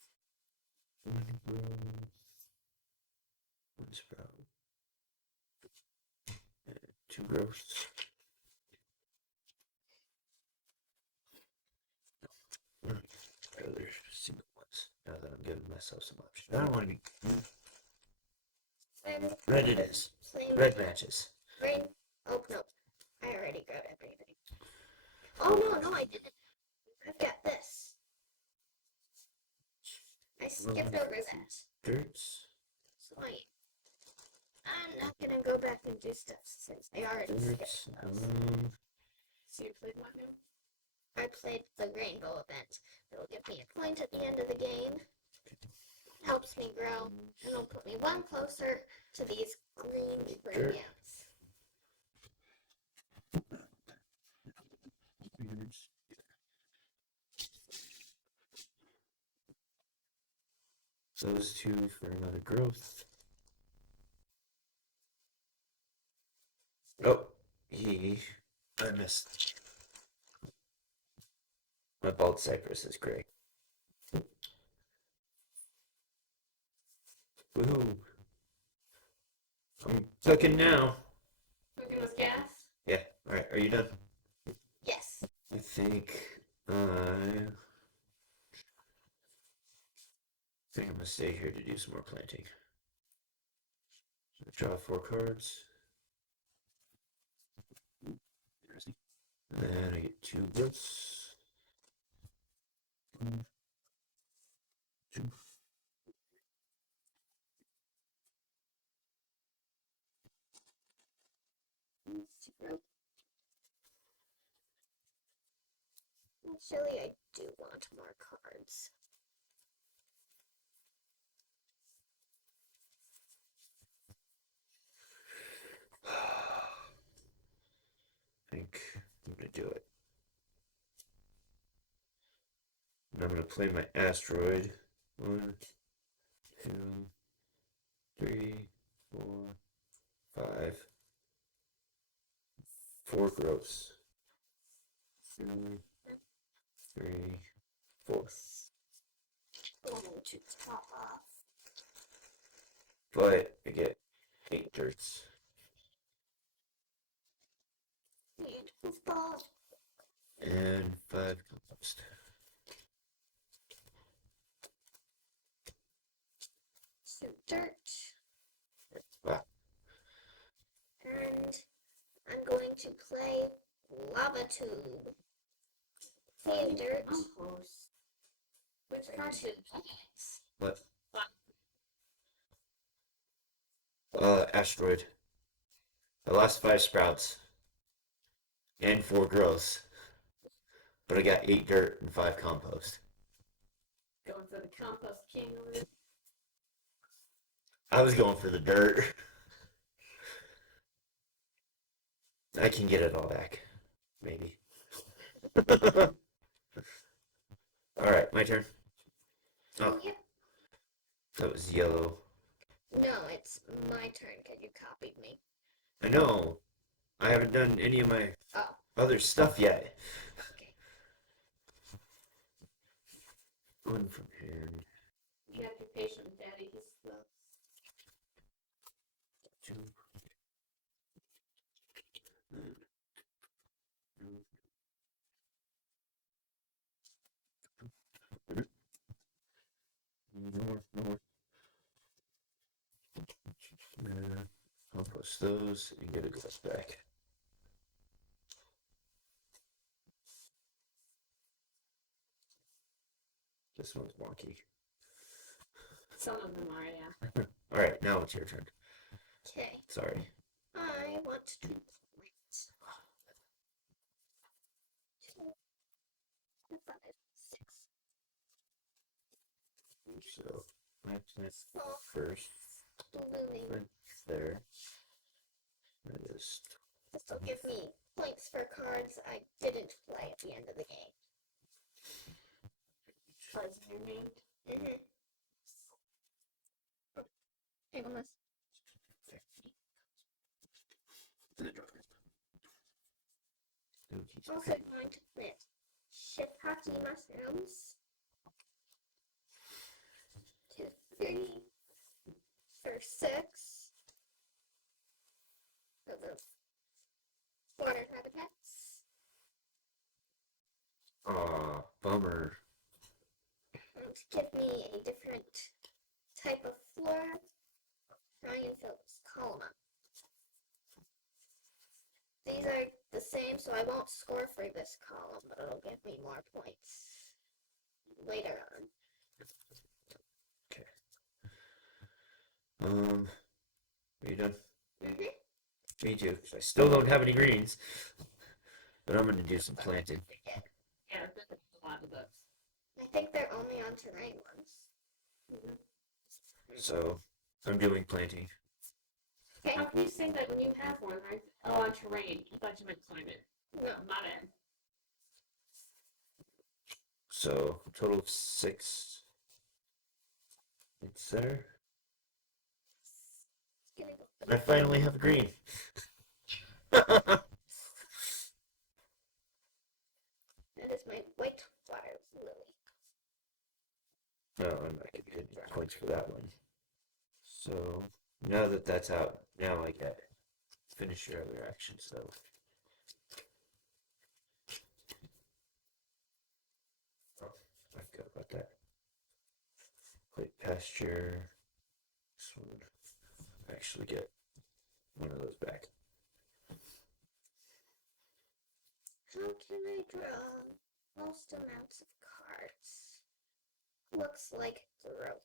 1 grow. 1 sprout. And 2 growths. Other single ones. Now that I'm giving myself some options. I don't want to be. Red it is. Red matches. Rain. Oh no. I already grabbed everything. Oh no, I didn't. I've got this. I skipped over that. Dirts. So I'm not gonna go back and do stuff since I already Dirts. skipped those. So you played what now? I played the rainbow event. It'll give me a point at the end of the game. Helps me grow, and it'll put me 1 closer to these green brilliants. Those 2 for another growth. Oh, I missed. My bald cypress is great. Woohoo! I'm cooking now. Cooking with gas? Yeah, alright, are you done? Yes. I think I'm gonna stay here to do some more planting. So draw 4 cards. And then I get 2 books. Actually, I do want more cards. I think I'm gonna do it. And I'm gonna play my asteroid. 1, 2, 3, 4, 5. 4 gross. 2, 3, 4. Going to top off. But I get 8 dirts. And football. And 5 compost. Some dirt. Wow. And I'm going to play lava tube. And dirt. Compost. Which card should What? Asteroid. I lost 5 sprouts. And 4 growths. But I got 8 dirt and 5 compost. going for the compost king route? I was going for the dirt. I can get it all back. Maybe. Alright, my turn. Oh, Yep. that was yellow. No, it's my turn because you copied me. I know. I haven't done any of my Oh, other stuff yet. okay. One from here. You have to be patient with Daddy. He's slow. 2. No more. I'll post those and get a glass back. This one's wonky. Some of them are, yeah. Alright, now it's your turn. Okay. Sorry. I want to plant. 2, 5, 6. So, plant this Oh, first. blooming. Plant there. That is. This will give me points for cards I didn't play at the end of the game. Cards in your hand. Mm-hmm. Hang on this. Also going to plant shiitake mushrooms. 2, 3, for 6. Of those water habitats. Aw, bummer. And to give me a different type of flora. Try and fill this column up. These are the same, so I won't score for this column, but it'll give me more points later on. Are you done? Mm-hmm. Me too. 'Cause I still don't have any greens. But I'm gonna do some planting. Yeah, I've been a lot of those. I think they're only on terrain ones. So, I'm doing planting. Okay. How can you say that when you have one, right? Oh, on terrain. I thought you meant climate. No. My bad. So, total of 6. It's there. And I finally have green. That is my white water lily. No, I'm not gonna get any points for that one. So, now that that's out, now I get finish your other actions though. Oh, I forgot about that. Plate pasture. This one. Actually get one of those back. How can I draw most amounts of cards? looks like growth.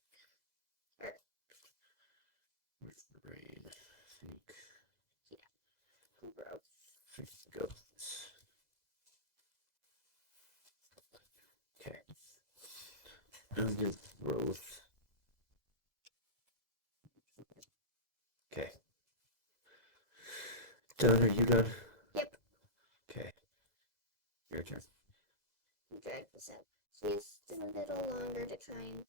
With the brain, think Growth. goats. Okay. Under growth. Okay. Done, are you done? Yep. Okay. Your turn. Drag this out. Just a little longer to try and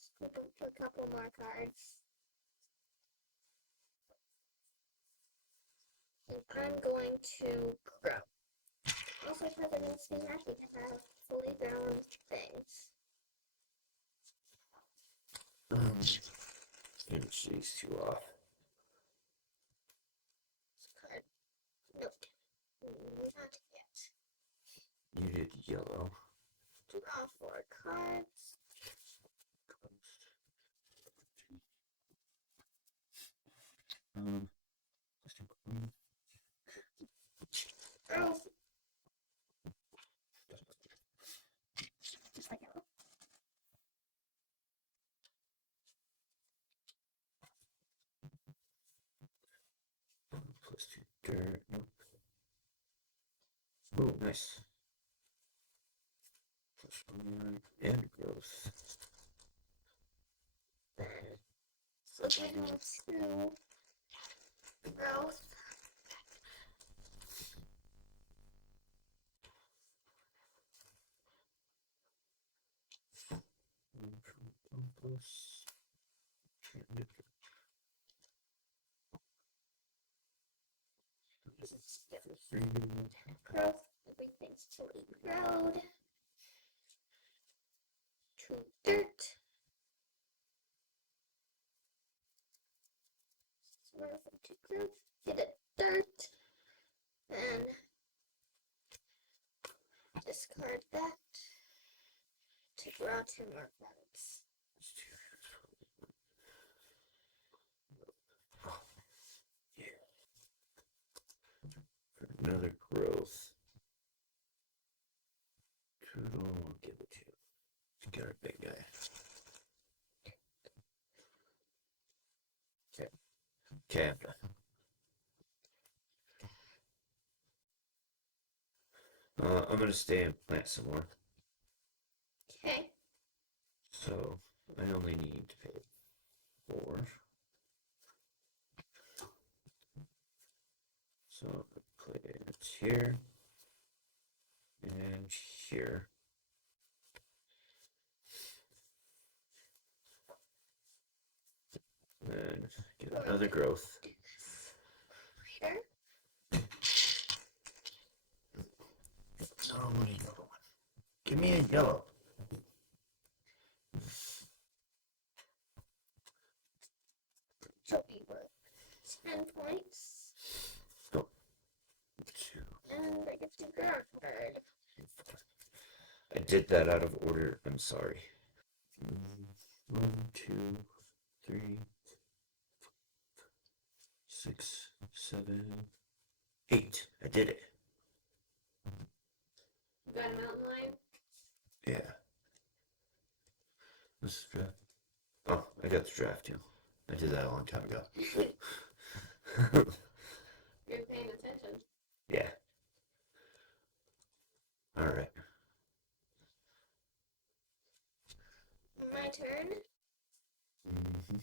scoop up a couple more cards. And I'm going to grow. Also, because it makes me happy to have fully grown things. Finish these two off. This card. Nope. Not yet. You did yellow. Draw 4 cards. Growth. Just like yellow. Plus 2 dirt. Nope. Oh, nice. Plus 1 and growth. So getting to growth. Plus. Growth. Everything's fully grown. 2 dirt. Growth into growth. Get a dirt. And discard that to draw 2 more cards. Yeah. For another growth. Toodle, I'll give it to you. You got a big guy. Okay. Okay, I'm done. I'm gonna stay and plant some more. Okay. So I only need to pay 4. So I'll put it here and here. Then get another growth. Later. Oh, what a yellow one. Give me a yellow. So we were 10 points. Oh. 2. And I get to draw a card. I did that out of order. I'm sorry. 1, 2, 3, 6, 7, 8. I did it. You got a mountain lion? Yeah. This is draft. Oh, I got the draft too. I did that a long time ago. You're paying attention. Yeah. Alright. My turn. Mm-hmm.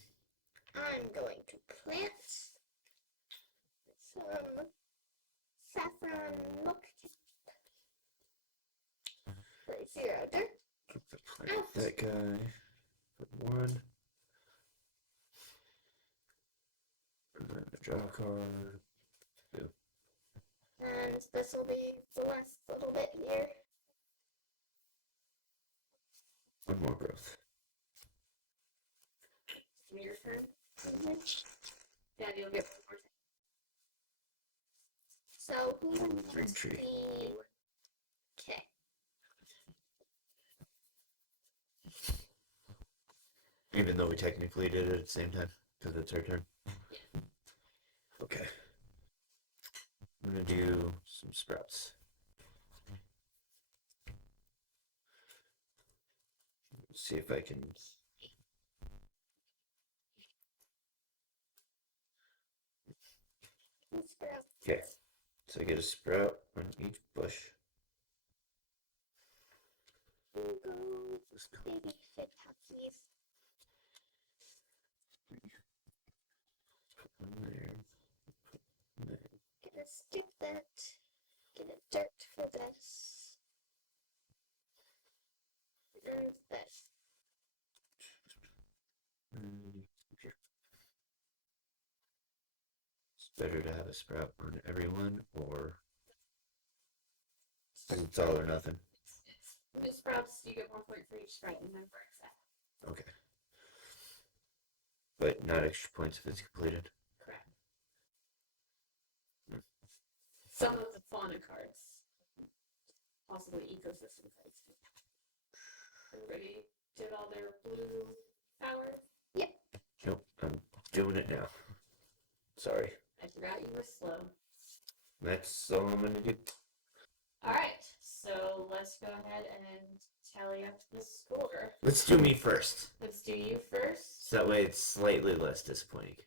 I'm going to plant some saffron milk for 0 dirt. Plant that guy. Put 1. Put that in the draw card. And this will be the last little bit here. 1 more growth. Your turn. Mm-hmm. Daddy will get 1 more thing. So who Green needs tree. the... Okay. Even though we technically did it at the same time, because it's our turn. Okay. I'm gonna do some sprouts. see if I can. Sprout. Okay, so I get a sprout on each bush. We'll go maybe fit puppies. Put one there. There. Gonna skip that. Get a dirt for this. There's this. Here. It's better to have a sprout on everyone, or it's all or nothing. It's new sprouts, you get 1 point for each sprout and then breaks that. Okay. But not extra points if it's completed. Correct. Some of the fauna cards, possibly ecosystem cards too. Everybody did all their blue powers. Nope, I'm doing it now. Sorry. I forgot you were slow. That's all I'm gonna do. Alright, so let's go ahead and tally up the score. Let's do me first. Let's do you first. So that way it's slightly less disappointing.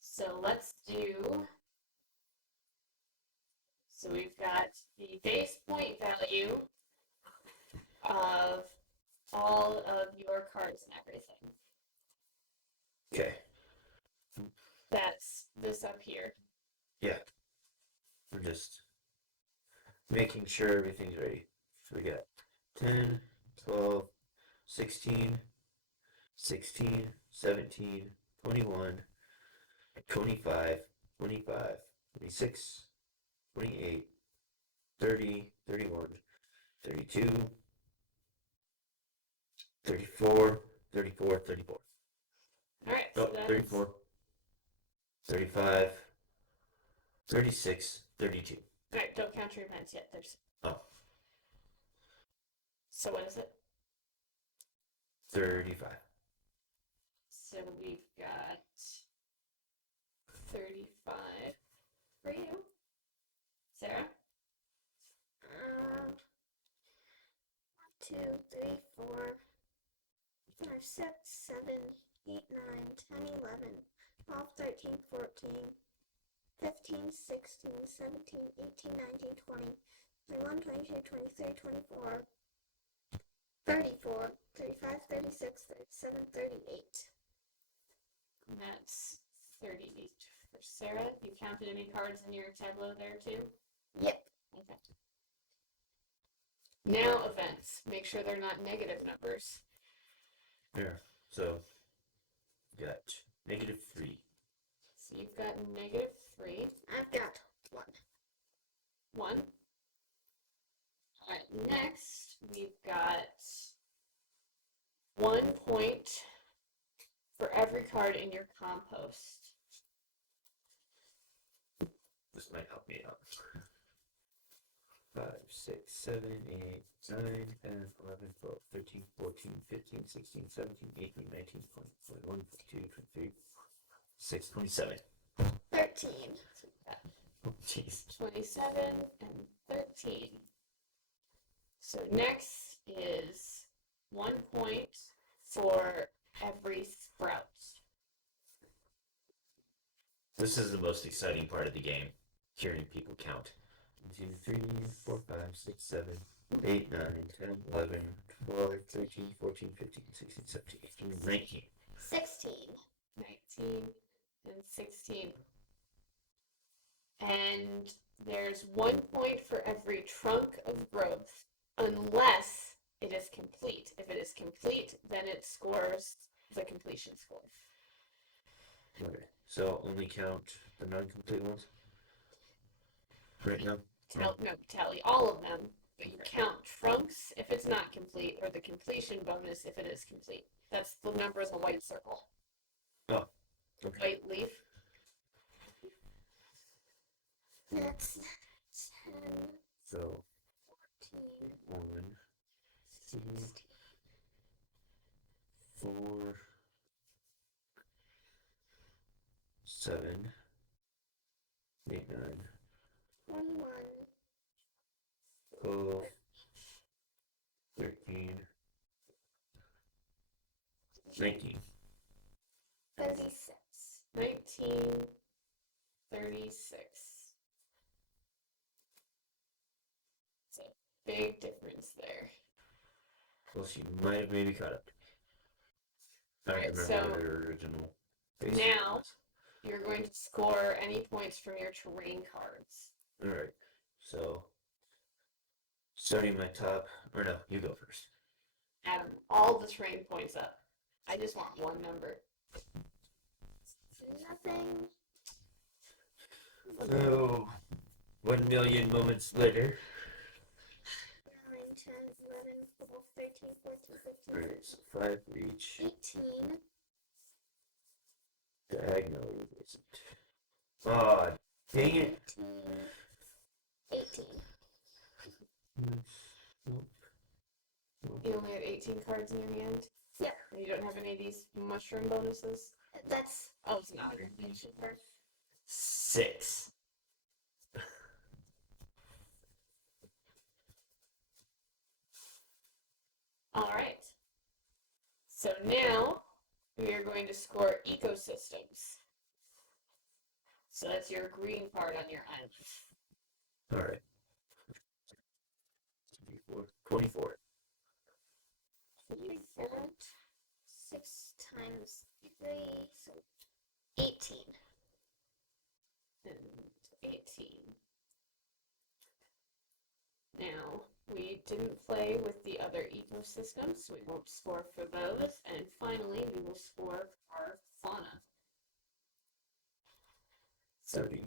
So let's do. So we've got the base point value of all of your cards and everything. Okay. That's this up here. Yeah. We're just making sure everything's ready. So we got 10, 12, 16, 16, 17, 21, 25, 25, 26, 28, 30, 31, 32, 34, 34, 34. Alright, Oh, so that's 34, 35, 36, 32. Alright, don't count your events yet. There's Oh, so what is it? 35. So we've got 35 for you. Sarah? 1, 2, 3, 4, 5, 6, 7, 8, 9, 10, 11, 12, 13, 14, 15, 16, 17, 18, 19, 20, 21, 22, 23, 24, 34, 35, 36, 37, 38. And that's 38 for Sarah. You counted any cards in your tableau there too? Yep. Okay. Now events. Make sure they're not negative numbers. There. So, got -3. So you've got -3. I've got 1. 1. Alright, next we've got 1 point for every card in your compost. This might help me out. 5, 6, 7, 8, 9, 10, 11, 12, 13, 14, 15, 16, 17, 18, 19, 20, 21, 22, 23, 6, 27. 13. So we've got Oh, jeez. 27 and 13. So next is 1 point for every sprout. This is the most exciting part of the game. Hearing people count. 1, 2, 3, 4, 5, 6, 7, 8, 9, 10, 11, 12, 13, 14, 15, 16, 17, 18, 19. 16. 19 and 16. And there's 1 point for every trunk of growth, unless it is complete. If it is complete, then it scores the completion score. Okay. So only count the non-complete ones? Right now? Tally all of them, but you count trunks if it's not complete, or the completion bonus if it is complete. That's the number in the white circle. Oh, okay. White leaf. That's 10, So 14, 1, 2, 4, 7, 8, 9, 21, 12, 13, 19. 36. 1936. It's a big difference there. Well, she might have maybe caught up. I don't Alright, remember so what her original base now- was. You're going to score any points from your terrain cards. Alright, so starting my top, or no, you go first. Add all the terrain points up. I just want one number. Nothing. Oh, 1,000,000 moments later. 9, 10, 11, 12, 13, 14, 15, Alright, so 5 for each. 18. Diagonally isn't. Aw, dang it. 18. You only have 18 cards in your hand? Yep. And you don't have any of these mushroom bonuses? That's Oh, it's not. 6. Alright. So now we are going to score ecosystems. So that's your green part on your island. Alright. 24. 24. 6 times 3, so 18. And 18. Now, we didn't play with the other ecosystems, so we won't score for those. And finally, we will score for fauna. 30.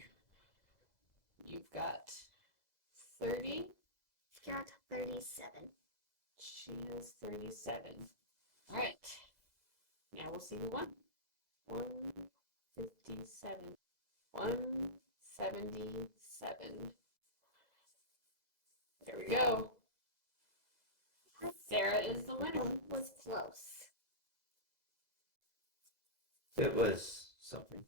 You've got 30. Got 37. She has 37. Alright. Now we'll see who won. 157. 177. There we go. Sarah is the winner. Was close. It was something.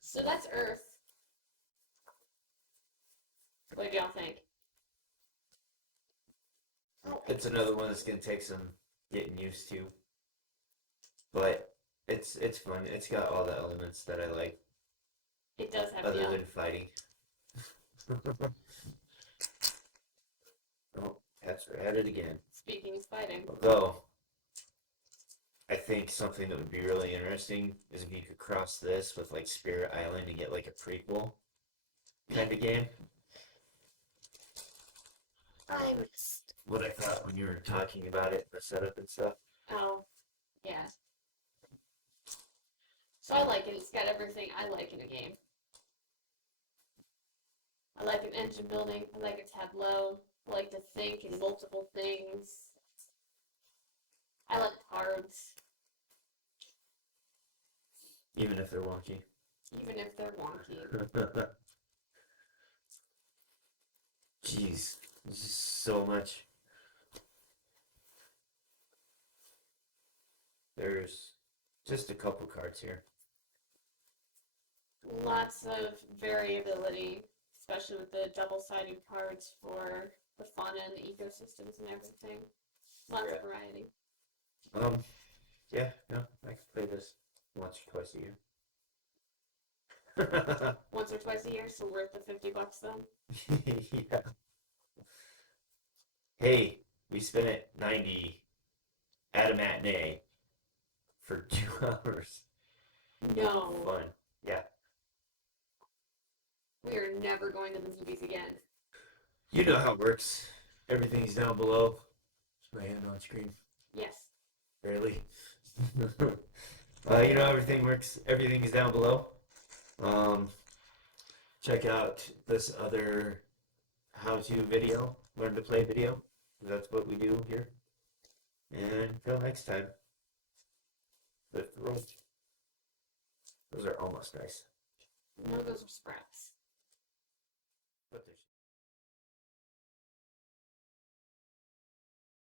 So that's Earth. What do y'all think? It's another one that's gonna take some getting used to. But it's fun. It's got all the elements that I like, It does have other the than fighting. Oh, cats are at it again. Speaking of fighting. Although, I think something that would be really interesting is if you could cross this with like Spirit Island and get like a prequel kind of game. I missed. What I thought when you were talking about it, the setup and stuff. Oh, yeah. So I like it. It's got everything I like in a game. I like an engine building. I like a tableau. I like to think in multiple things. I like cards, Even if they're wonky. even if they're wonky. Jeez, there's just so much. There's just a couple cards here. Lots of variability, especially with the double-sided cards for the fauna and the ecosystems and everything. Lots of variety. Yeah, no, I can play this once or twice a year. Once or twice a year, so worth the $50 then. Yeah. Hey, we spent it 90 at a matinee for 2 hours. No, Fun. Yeah. we are never going to the movies again. You know how it works. Everything's down below. My hand on screen. Yes. Barely. You know everything works. Everything is down below. Check out this other how-to video, learn to play video. That's what we do here. And until next time. Lift the rope. Those are almost nice. No, those are scraps.